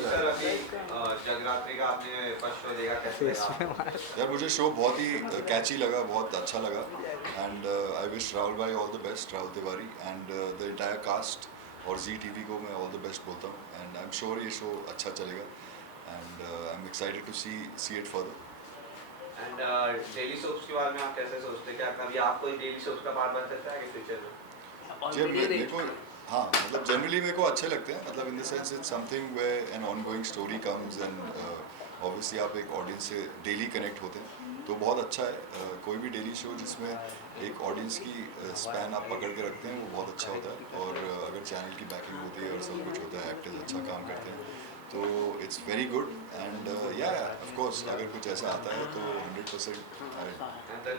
सर अभी जगरात्रि का आपने फर्स्ट शो देखा, कैसे लगा? यार मुझे शो बहुत ही कैची लगा, बहुत अच्छा लगा एंड आई विश राहुल भाई all the best, Rahul Tiwari and the entire cast और ZTV को मैं ऑल द बेस्ट बोलता हूँ एंड आई एम श्योर ये शो अच्छा चलेगा and I am excited to see it further. And daily soaps के बारे में आप कैसे सोचते हैं, क्या कभी आप कोई डेली सोप्स का पार्ट बन सकता है कि फ्यूचर में? मेरे को हाँ, मतलब जनरली मेरे को अच्छे लगते हैं, मतलब in the sense it's something way an ongoing story comes and obviously आप एक ऑडियंस से डेली कनेक्ट होते हैं तो बहुत अच्छा है। कोई भी डेली शो जिसमें एक ऑडियंस की स्पैन आप पकड़ के रखते हैं वो बहुत अच्छा होता है। और अगर चैनल की बैकिंग होती है और सब कुछ होता है, एक्टर्स अच्छा काम करते हैं तो इट्स वेरी गुड एंड या ऑफ कोर्स अगर कुछ ऐसा आता है तो 100%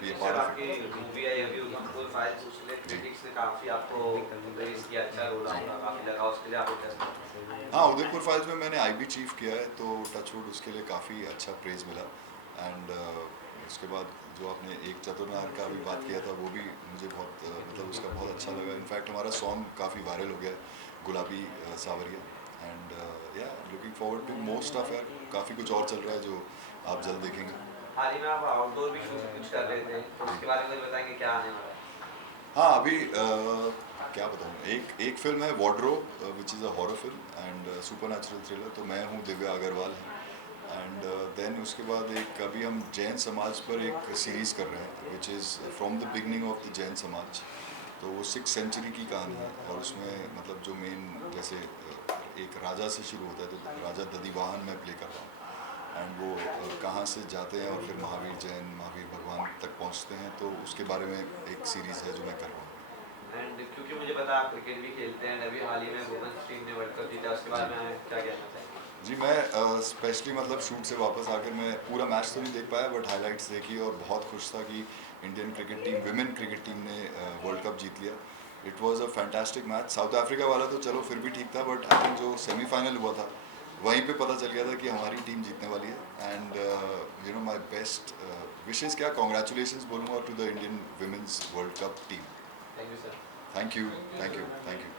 ये पार्ट ऑफ आपकी मूवी आई अभी उधमपुर फाइल्स, उसके क्रिटिक्स ने काफ़ी आपको प्रेज किया, अच्छा रोल आपका काफ़ी लगा, उसके लिए आपको कैसा? हाँ, उदयपुर फाइल्स में मैंने IB चीफ किया है तो टचवुड उसके लिए काफ़ी अच्छा प्रेज मिला एंड उसके बाद जो आपने एक चतुर्नार का भी बात किया था वो भी मुझे बहुत मतलब उसका बहुत अच्छा लगा। इनफैक्ट हमारा सॉन्ग काफ़ी वायरल हो गया है, गुलाबी Sawariya and yeah looking forward to more stuff यार, काफ़ी कुछ और चल रहा है जो आप जल्द देखेंगे। हाल ही में आप आउटडोर भी कुछ कर रहे थे, तो उसके बारे में बताएंगे क्या आने वाला है? हाँ, अभी क्या बताऊँ, एक फिल्म है wardrobe which is a horror film and supernatural thriller, तो मैं हूँ, दिव्या अग्रवाल है एंड देन उसके बाद एक अभी हम जैन समाज पर एक सीरीज़ कर रहे हैं which is from the beginning of the Jain समाज। तो वो 6th सेंचुरी की कहानी है और उसमें मतलब जो मेन जैसे एक राजा से शुरू होता है तो राजा दधिवाहन में प्ले कर रहा हूँ एंड वो कहाँ से जाते हैं और फिर महावीर भगवान तक पहुँचते हैं, तो उसके बारे में एक सीरीज़ है जो मैं कर रहा हूँ। एंड क्योंकि मुझे पता है आप क्रिकेट भी खेलते हैं, अभी हाल ही में वुमेन्स टीम ने वर्ल्ड कप जीता, उसके बारे में क्या कहना चाहिए? जी, मैं स्पेशली मतलब शूट से वापस आकर मैं पूरा मैच तो नहीं देख पाया बट हाइलाइट्स देखी और बहुत खुश था कि Indian cricket team, women cricket team ने वर्ल्ड कप जीत लिया। It was a fantastic match. South Africa वाला तो चलो फिर भी ठीक था बट आई थिंक जो सेमीफाइनल हुआ था वहीं पे पता चल गया था कि हमारी टीम जीतने वाली है and you know my best wishes, क्या कॉन्ग्रेचुलेशंस बोलूँगा to the Indian women's world cup team. Thank you sir. Thank you, thank you, thank you.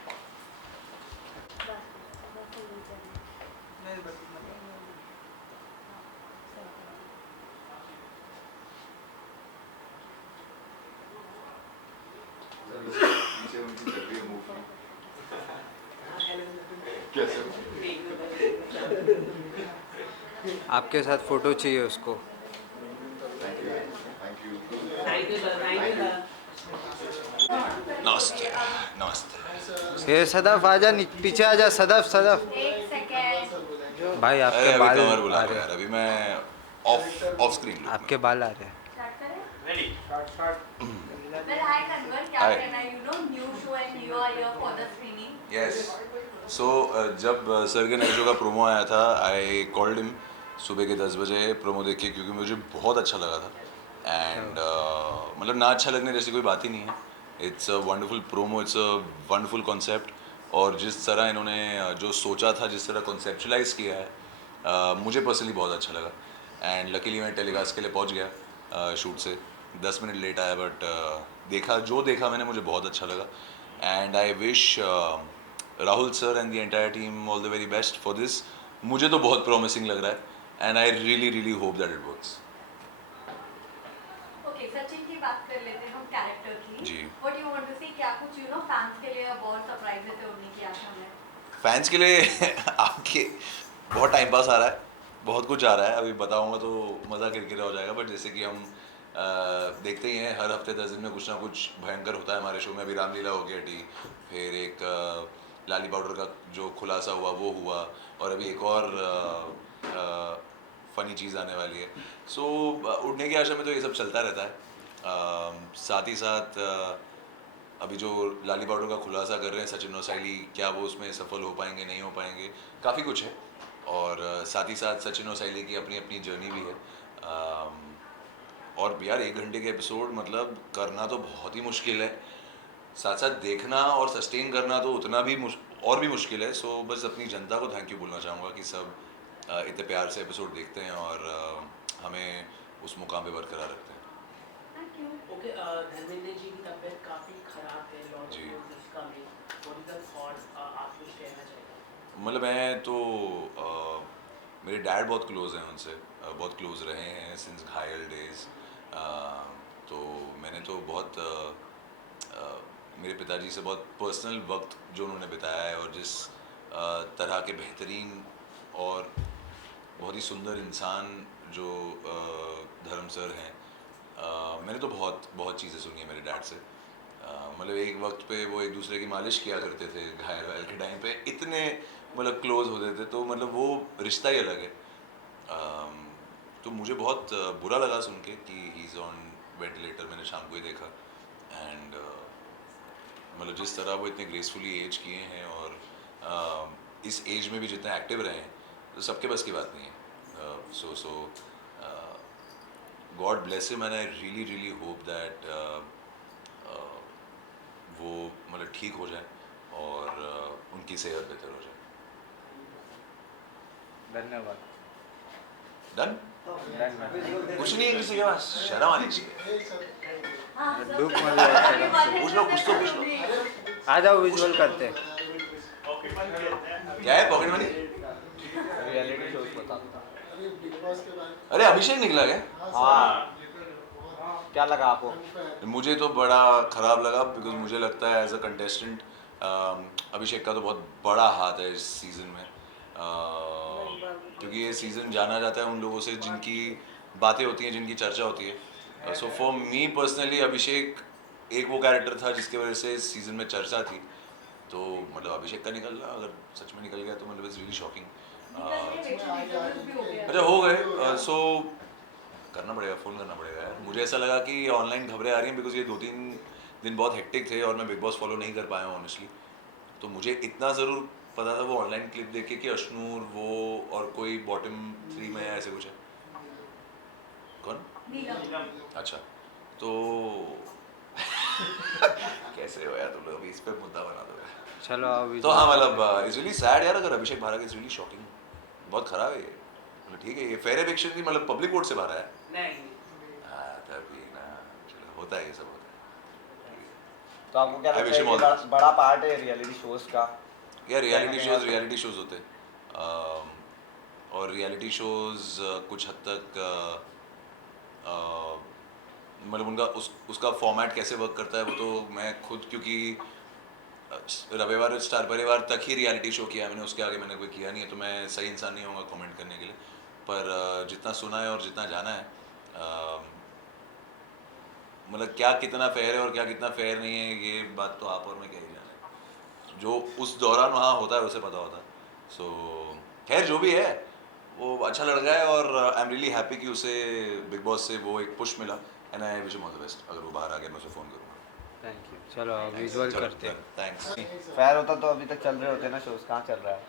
पीछे उनकी चल रही है मूव। कैसे? आपके साथ फ़ोटो चाहिए उसको। नमस्ते नमस्ते। ये सदफ आजा, पीछे आजा सदफ सदफ। एक सेकेंड। भाई अरे आपके अभी बाल कमर बुला आ रहा है रहे यार, अभी मैं ऑफ स्क्रीन आपके बाल आ रहे हैं। Well, hi Kanwar, क्या Hi. कहना है? You know new show and you are here for the screening. Yes so जब सर के नए शो का प्रोमो आया था, आई कॉल्ड हिम सुबह के 10 बजे प्रोमो देख के, क्योंकि मुझे बहुत अच्छा लगा था। एंड मतलब ना अच्छा लगने जैसी कोई बात ही नहीं है। It's a wonderful promo, it's a wonderful concept. और जिस तरह इन्होंने जो सोचा था, जिस तरह कॉन्सेप्चुलाइज किया है, मुझे पर्सनली बहुत अच्छा लगा। एंड लकीली मैं टेलीकास्ट के लिए पहुंच गया शूट से 10 मिनट लेट आया, बट देखा मैंने, मुझे बहुत अच्छा लगा। And I wish Rahul sir and the entire team all the very best for this. मुझे तो बहुत प्रॉमिसिंग लग रहा है and I really hope that it works. Okay, Sachin की बात कर लेते हैं हम कैरेक्टर की। जी। What you want to see? क्या कुछ फैंस के लिए बहुत सरप्राइज थे उन्हीं की आशा में। फैंस के लिए आपके बहुत टाइम पास आ रहा है, बहुत कुछ आ रहा है, अभी बताऊंगा तो मज़ा किरकिरा हो जाएगा। बट जैसे कि हम देखते ही हैं, हर हफ्ते 10 दिन में कुछ ना कुछ भयंकर होता है हमारे शो में। अभी रामलीला हो गई थी, फिर एक लाली पाउडर का जो खुलासा हुआ वो हुआ, और अभी एक और फ़नी चीज़ आने वाली है। सो उड़ने की आशा में तो ये सब चलता रहता है। साथ ही साथ अभी जो लाली पाउडर का खुलासा कर रहे हैं सचिन और साइली, क्या वो उसमें सफल हो पाएंगे नहीं हो पाएंगे, काफ़ी कुछ है। और साथ ही साथ सचिन और साइली की अपनी अपनी जर्नी भी है। और यार 1 घंटे के एपिसोड मतलब करना तो बहुत ही मुश्किल है, साथ साथ देखना और सस्टेन करना तो उतना भी और भी मुश्किल है। सो बस अपनी जनता को थैंक यू बोलना चाहूँगा कि सब इतने प्यार से एपिसोड देखते हैं और हमें उस मुकाम पे बरकरार रखते हैं। ओके, धर्मेंद्र जी की तबीयत काफ़ी ख़राब है जी। इसका में थॉट आप कुछ कहना चाहेंगे? मतलब मैं तो मेरे डैड बहुत क्लोज हैं उनसे, बहुत क्लोज रहे हैं सिंस घायल डेज। तो मैंने तो बहुत मेरे पिताजी से बहुत पर्सनल वक्त जो उन्होंने बिताया है, और जिस तरह के बेहतरीन और बहुत ही सुंदर इंसान जो धर्म सर हैं, मैंने तो बहुत चीज़ें सुनी है मेरे डैड से। मतलब एक वक्त पे वो एक दूसरे की मालिश किया करते थे घायल के टाइम पे, इतने मतलब क्लोज होते थे, तो मतलब वो रिश्ता ही अलग है। तो मुझे बहुत बुरा लगा सुन के कि ही इज़ ऑन वेंटिलेटर, मैंने शाम को ही देखा। एंड मतलब जिस तरह वो इतने ग्रेसफुली एज किए हैं, और इस एज में भी जितना एक्टिव रहे हैं, तो सबके बस की बात नहीं है। So God bless him and I really hope that वो मतलब ठीक हो जाए और उनकी सेहत बेहतर हो जाए। धन्यवाद। डन? कुछ नहीं है किसी के पास, शर्म आनी चाहिए। दुख मत लो, पूछ लो, कुछ तो पूछ लो। आ जाओ, विजुअल करते हैं। क्या है पॉकेट मनी? रियलिटी शोज बताओ। अरे अभिषेक निकला क्या? हाँ, क्या लगा आपको? मुझे तो बड़ा ख़राब लगा, बिकॉज मुझे लगता है एज अ कंटेस्टेंट अभिषेक का तो बहुत बड़ा हाथ है इस सीज़न में। क्योंकि ये सीज़न जाना जाता है उन लोगों से जिनकी बातें होती हैं, जिनकी चर्चा होती है। सो फॉर मी पर्सनली अभिषेक एक वो कैरेक्टर था जिसकी वजह से इस सीज़न में चर्चा थी। तो मतलब अभिषेक का निकलना अगर सच में निकल गया तो मतलब इट्स रियली शॉकिंग। अच्छा हो गए, सो करना पड़ेगा, फ़ोन करना पड़ेगा यार। मुझे ऐसा लगा कि ऑनलाइन खबरें आ रही हैं, बिकॉज ये 2-3 दिन बहुत हेक्टिक थे और मैं बिग बॉस फॉलो नहीं कर पाया हूँ ऑनेस्टली। तो मुझे इतना ज़रूर पता था वो ऑनलाइन क्लिप देख के कि अश्नूर वो और कोई बॉटम 3 में ऐसे कुछ है। कौन? अच्छा, तो कैसे हो यार तुम लोग, अभी इस पे मुद्दा बना दो। चलो अभी तो हाँ मतलब इट्स रियली सैड यार, अगर अभिषेक भारा इट्स रियली शॉकिंग, बहुत खराब है ये। मतलब ठीक है, ये फेयर इलेक्शन की मतलब पब्लिक वोट से बाहर है नहीं। हाँ तभी ना, चलो होता है, ये सब होता है। तो आपको क्या लगता है कि बड़ा पार्ट है रियलिटी शोज का? यार रियलिटी शोज होते हैं, और रियलिटी शोज कुछ हद तक मतलब उनका उसका फॉर्मेट कैसे वर्क करता है वो तो मैं खुद, क्योंकि रविवार स्टार परिवार तक ही रियलिटी शो किया मैंने, उसके आगे मैंने कोई किया नहीं है, तो मैं सही इंसान नहीं होऊंगा कमेंट करने के लिए। पर जितना सुना है और जितना जाना है, मतलब क्या कितना फेयर है और क्या कितना फेयर नहीं है, ये बात तो आप और मैं क्या ही जाने, जो उस दौरान वहाँ होता है उसे पता होता है। सो खैर जो भी है वो अच्छा लड़का है, और आई एम रियली हैप्पी कि उसे बिग बॉस से वो एक पुश मिला, and I wish him all the best. अगर वो बाहर आ गया मैं उसे फ़ोन करूँगा। Thank you. चलो विजुअल करते हैं। थैंक्स। फेयर होता तो अभी तक चल रहे होते ना शोज, कहाँ चल रहा है?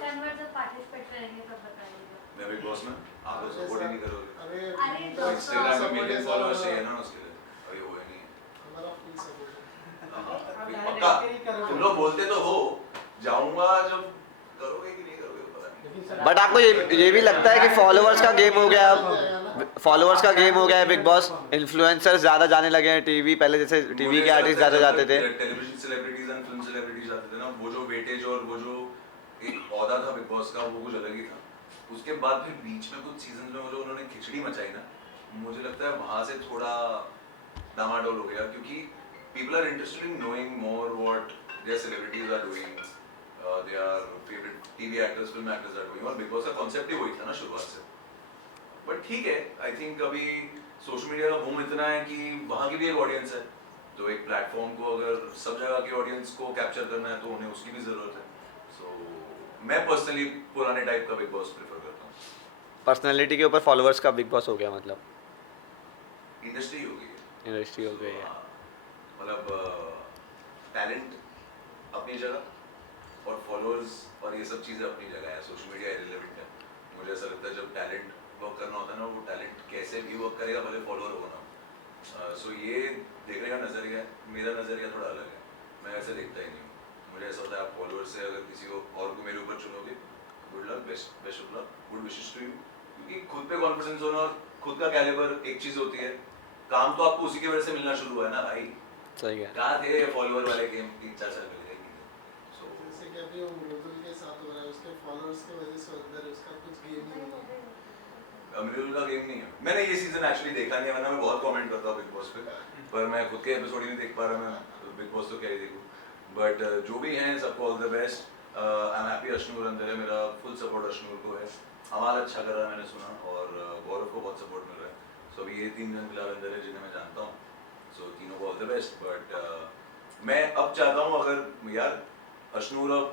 कन्वर्ट जब पार्टिसिपेट करेंगे तब बताइएगा। मैं बिग बॉस में आप लोग सपोर्ट ही नहीं करोगे। अरे तो इंस्टाग्राम में मिलियन फॉलोअर्स चाहिए ना उसके लिए, और ये हुआ नहीं है। पक्का तुम लोग बोलते तो हो, जाऊंगा जब करोगे कि नहीं करोगे पता नहीं। बट आपको ये भी लगता है कि फॉलोअर्स का गेम हो गया अब? फॉलोअर्स का गेम हो गया है बिग बॉस, इन्फ्लुएंसर्स ज़्यादा जाने लगे हैं टीवी, पहले जैसे टीवी के आर्टिस्ट ज़्यादा जाते थे। Television celebrities and film celebrities जाते थे ना, वो जो वेटेज और वो जो एक औहदा था बिग बॉस का, वो कुछ अलग ही था। उसके बाद फिर बीच में कुछ सीजन में वो जो उन्होंने खिचड़ी मचाई ना, मुझे लगता है वहाँ से थोड़ा डामाडोल हो गया, क्योंकि people are interested in knowing more what their celebrities are doing, their favorite TV actors, film actors are doing, और बिग बॉस का कॉन्सेप्ट ही वही था ना शुरुआत से। बट ठीक है, आई थिंक अभी सोशल मीडिया का बूम इतना है कि वहाँ की भी एक ऑडियंस है, तो एक प्लेटफॉर्म को अगर सब जगह की ऑडियंस को कैप्चर करना है तो उन्हें उसकी भी ज़रूरत है। सो मैं पर्सनली पुराने टाइप का बिग बॉस प्रेफर करता हूँ। पर्सनैलिटी के ऊपर फॉलोअर्स का बिग बॉस हो गया, मतलब इंडस्ट्री हो गई है, इंडस्ट्री हो गई है। मतलब टैलेंट अपनी जगह और फॉलोअर्स और ये सब चीज़ें अपनी जगह है। सोशल मीडिया इरेलेवेंट है। मुझे ऐसा लगता है जब टैलेंट वर्क करना होता है ना, वो टैलेंट कैसे भी वर्क करेगा भले फॉलोअर हो ना। सो ये देखने का नज़रिया है, मेरा नज़रिया थोड़ा अलग है, मैं ऐसे देखता ही नहीं हूँ। मुझे ऐसा होता है आप फॉलोअर से अगर किसी को और को मेरे ऊपर चुनोगे, good luck, best of luck, good wishes to you, क्योंकि खुद पे कॉन्फिडेंस होना और खुद का कैलिबर एक चीज़ होती है, काम तो आपको उसी की वजह से मिलना शुरू हुआ है ना भाई। सही है। कहाँ थे ये फॉलोअर वाले गेम 3-4 साल पहले की? सो जैसे कि अभी वो मृदुल के साथ हो रहा है, उसके फॉलोअर्स की वजह से अंदर उसका कुछ गेम नहीं हुआ। मृदुल का गेम नहीं है। मैंने ये सीजन एक्चुअली देखा नहीं है, वरना मैं बहुत कमेंट करता हूँ बिग बॉस पे, पर मैं खुद के एपिसोड ही नहीं देख पा रहा, मैं बिग बॉस तो क्या ही देखूँ। बट जो भी हैं सबको all the best. I am happy Ashnoor अंदर है, मेरा फुल सपोर्ट अश्नूर को है। अमाल अच्छा कर रहा है मैंने सुना, और गौरव को बहुत सपोर्ट मिल रहा है। सो अभी ये 3 जन फिलहाल अंदर है जिन्हें मैं जानता हूँ, सो तीनों को ऑल द बेस्ट। बट मैं अब चाहता हूँ अगर यार अश्नूर अब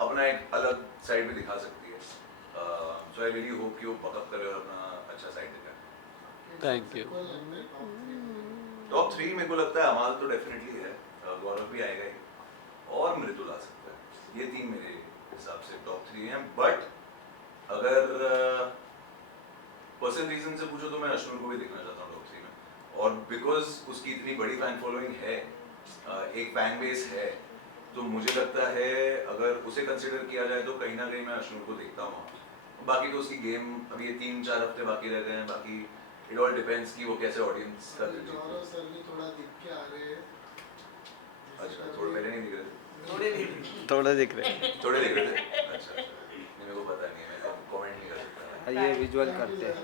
अपना एक अलग साइड भी दिखा सकती है, सो आई रियली होप कि वो पकअप करे और अपना अच्छा साइड दिखाए। Thank you. टॉप 3 मेरे को लगता है अमाल तो डेफिनेटली है, गौरव भी आएगा ही, और मृदुल आ सकता है। ये 3 मेरे हिसाब से टॉप 3 हैं। बट अगर पर्सनल रीजन से पूछो तो मैं अश्नूर को भी देखना चाहता हूँ टॉप 3 में, और बिकॉज उसकी इतनी बड़ी फैन फॉलोइंग है, एक फैन बेस है, तो मुझे लगता है अगर उसे कंसिडर किया जाए तो कहीं ना कहीं मैं अश्नूर को देखता हूँ। बाकी तो उसकी गेम अभी ये 3-4 हफ्ते बाकी रह गए हैं, बाकी इट ऑल डिपेंड्स कि वो कैसे ऑडियंस का गौरव सर भी थोड़ा दिख के आ रहे हैं। अच्छा, थोड़े मेरे नहीं दिख रहे, थोड़े दिख रहे, थोड़े दिख रहे थे। अच्छा, नहीं मेरे को पता नहीं है, मैं कमेंट नहीं कर सकता। आइए विजुअल करते हैं।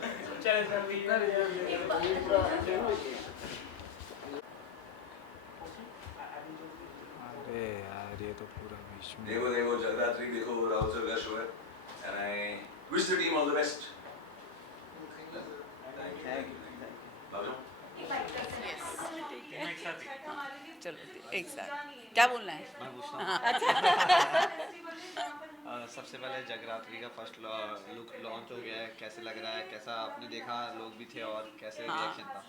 अरे यार ये तो पूरा विश में। देखो जगदात्री देखो, राहुल सर का शो है, and I wish the team all the best. Thank you. चलो एक साथ क्या बोलना है? मैं पूछता हूँ। सबसे पहले जगरात्रि का फर्स्ट लुक लॉन्च हो गया है, कैसे लग रहा है, कैसा आपने देखा, लोग भी थे और कैसे रिएक्शन था?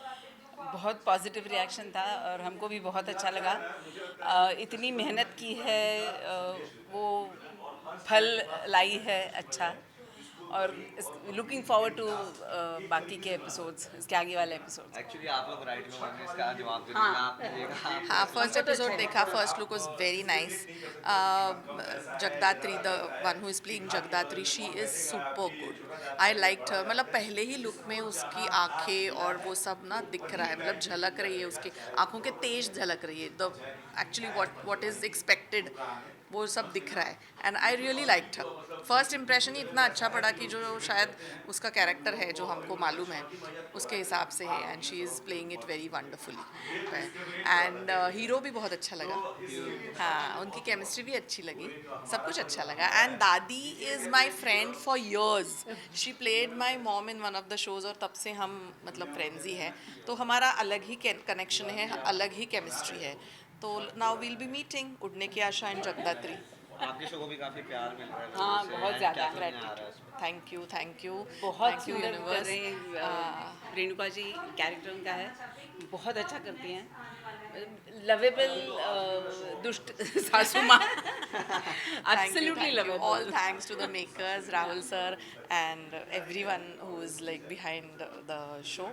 बहुत पॉजिटिव रिएक्शन था और हमको भी बहुत अच्छा लगा। इतनी मेहनत की है, वो फल लाई है अच्छा, और लुकिंग फॉरवर्ड टू बाकी के एपिसोड्स, इसके आगे वाले एपिसोड्स। एक्चुअली आप लोग राइट में होंगे, इसका जवाब देने में आपने देखा। हाँ, फर्स्ट एपिसोड देखा, first look was very nice. Jagadhatri, the one who is playing Jagadhatri, she is super good, I liked her. मतलब पहले ही लुक में उसकी आंखें और वो सब ना दिख रहा है, मतलब झलक रही है, उसकी आंखों के तेज झलक रही है, the actually what is expected वो सब दिख रहा है, and I really liked her. First impression ही इतना अच्छा पड़ा की जो शायद उसका कैरेक्टर है जो हमको मालूम है उसके हिसाब से है, and she is playing it very wonderfully. And hero भी बहुत अच्छा लगा, हाँ उनकी केमिस्ट्री भी अच्छी लगी, सब कुछ अच्छा लगा। एंड दादी is my friend for years, she played my mom in one of the shows, और तब से हम मतलब फ्रेंड्स ही हैं, तो हमारा अलग ही कनेक्शन है, अलग ही केमिस्ट्री है। तो नाउ वील बी मीटिंग उड़ने की आशा एंड जगदात्री। आपके शो को भी काफी प्यार मिल रहा है। हाँ बहुत ज़्यादा, थैंक यू थैंक यू बहुत सुंदर कर रहे हैं। रेणुका जी कैरेक्टर उनका है, बहुत अच्छा करती हैं, लवेबल दुष्ट सासू माँ, absolutely lovable. All thanks to the makers, Rahul sir and everyone who is like behind the show.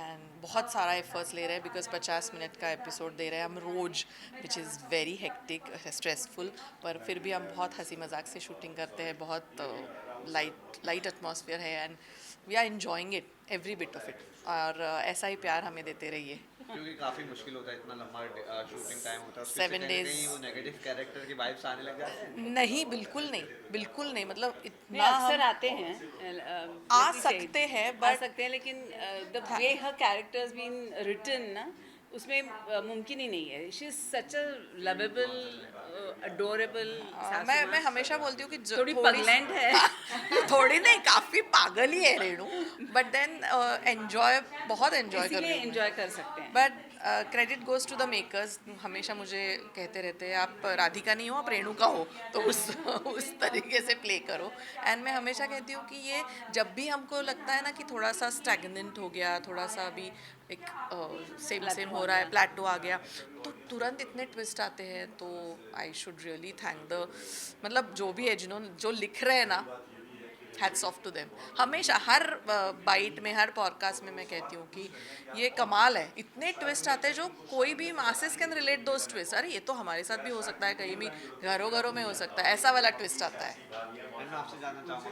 And बहुत सारा एफर्ट्स ले रहे हैं बिकॉज 50 मिनट का एपिसोड दे रहे हैं हम रोज, which is very hectic stressful, पर फिर भी हम बहुत हंसी मजाक से शूटिंग करते हैं, बहुत लाइट एटमॉस्फेयर है and we are enjoying it every bit of it, और ऐसा ही प्यार हमें देते रहिए। क्योंकि काफी मुश्किल होता है, इतना लंबा शूटिंग टाइम होता है, 7 days वो नेगेटिव कैरेक्टर की वाइब्स आने लग जाते हैं। नहीं बिल्कुल नहीं, मतलब इतना अक्सर आते हैं, आ सकते हैं आ सकते हैं, लेकिन the way her characters been written ना, उसमें मुमकिन ही नहीं है। She is such a lovable adorable. मैं हमेशा बोलती हूँ कि थोड़ी पगलैंड है थोड़ी नहीं, काफ़ी पागल ही है रेणु, बट देन एंजॉय बहुत एंजॉय कर रही हूँ, एंजॉय कर सकते हैं। But credit goes to the makers, हमेशा मुझे कहते रहते हैं आप राधिका नहीं हो आप रेणुका हो, तो उस तरीके से प्ले करो। एंड मैं हमेशा कहती हूँ कि ये जब भी हमको लगता है ना कि थोड़ा सा स्टैग्नेंट हो गया, थोड़ा सा अभी एक सेम हो रहा है, प्लेटो आ गया, तो तुरंत इतने ट्विस्ट आते हैं, तो I should really thank the मतलब जो भी है जिन्होंने जो लिख रहे हैं ना, हैट्स ऑफ टू देम। हमेशा हर बाइट में, हर पॉडकास्ट में मैं कहती हूँ कि ये कमाल है, इतने ट्विस्ट आते हैं जो कोई भी masses can relate those twist, अरे ये तो हमारे साथ भी हो सकता है, कहीं भी घरों घरों में हो सकता है, ऐसा वाला ट्विस्ट आता है। मैं आपसे जानना चाहूँगा,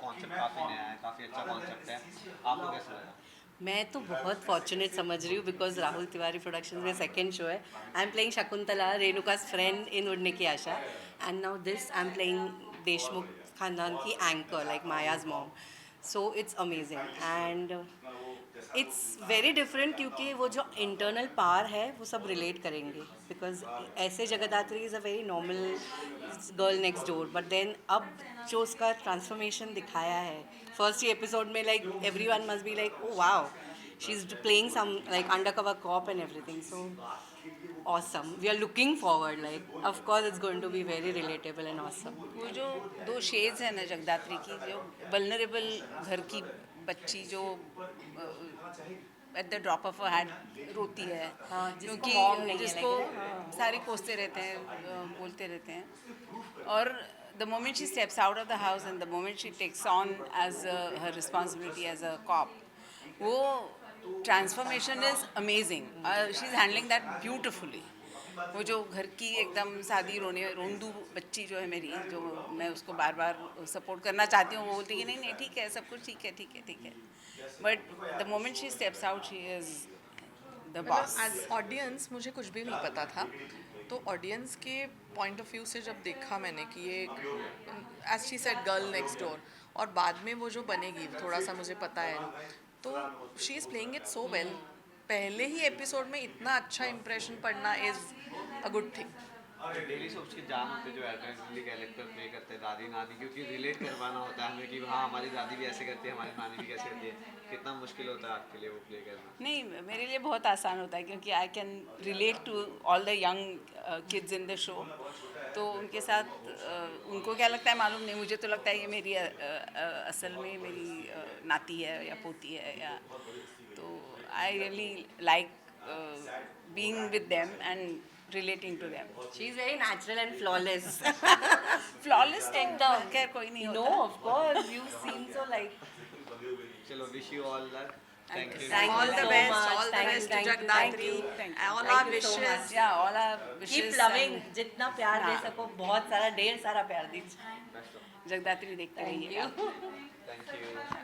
कॉन्सेप्ट काफ़ी नया है, काफ़ी अच्छा कॉन्सेप्ट है, आपको कैसा लगा? मैं तो बहुत फॉर्चुनेट समझ रही हूँ बिकॉज राहुल तिवारी प्रोडक्शन में सेकेंड शो है। I am playing Shakuntala, Renuka's friend in Udne Ki Aasha, and now this I'm playing Deshmukh खानदान की anchor like Maya's mom. So it's amazing and it's very different, क्योंकि वो जो इंटरनल पावर है वो सब रिलेट करेंगे, बिकॉज ऐसे Jagadhatri is a very normal girl next door, but then अब जो उसका ट्रांसफॉर्मेशन दिखाया है फर्स्ट ही एपिसोड में, like everyone must be like oh wow, she is playing some like undercover cop and everything, so awesome. We are looking forward, like of course it's going to be very relatable and awesome. वो जो 2 shades हैं ना जगदात्री की, जो vulnerable घर की बच्ची जो at the drop of a hat रोती है, क्योंकि जिसको सारे कोसते रहते हैं, बोलते रहते हैं, और the moment she steps out of the house and the moment she takes on as her responsibility as a cop, वो transformation is amazing, she is handling that beautifully. वो जो घर की एकदम सादी रोंदू बच्ची जो है मेरी, जो मैं उसको बार बार सपोर्ट करना चाहती हूँ, वो बोलती है कि नहीं ठीक है, सब कुछ ठीक है, but the moment she steps out she is the boss. As audience मुझे कुछ भी नहीं पता था, तो ऑडियंस के पॉइंट ऑफ व्यू से जब देखा मैंने कि ये as she said girl next door, और बाद में वो जो बनेगी थोड़ा सा मुझे पता है, तो she is playing it so well. पहले ही एपिसोड में इतना अच्छा इंप्रेशन पड़ना is a good thing. Daily soaps के जान होते जो एल्टरनेटली कैरेक्टर प्ले करते हैं दादी नानी, क्योंकि रिलेट करवाना होता है हमें कि हाँ हमारी दादी भी ऐसे करती है, हमारी नानी भी कैसे करती है, कितना मुश्किल होता है आपके लिए वो प्ले करना? नहीं, मेरे लिए बहुत आसान होता है, क्योंकि I can relate to all the young kids in the show, तो उनके साथ उनको क्या लगता है मालूम नहीं, मुझे तो लगता है ये मेरी असल में मेरी नाती है या पोती है, या तो I really like being with them and relating to them. She is very natural and flawless. Flawless एकदम, खैर कोई नहीं होता। No, of course, you seem so like. चलो, wish you all luck. Thank you. All the best. All the best to Jagdatri. All our wishes. Yeah, all our wishes. Keep loving. जितना प्यार दे सको, बहुत सारा, ढेर सारा प्यार दीजिए। जगदात्री देखते रहिए। Thank you.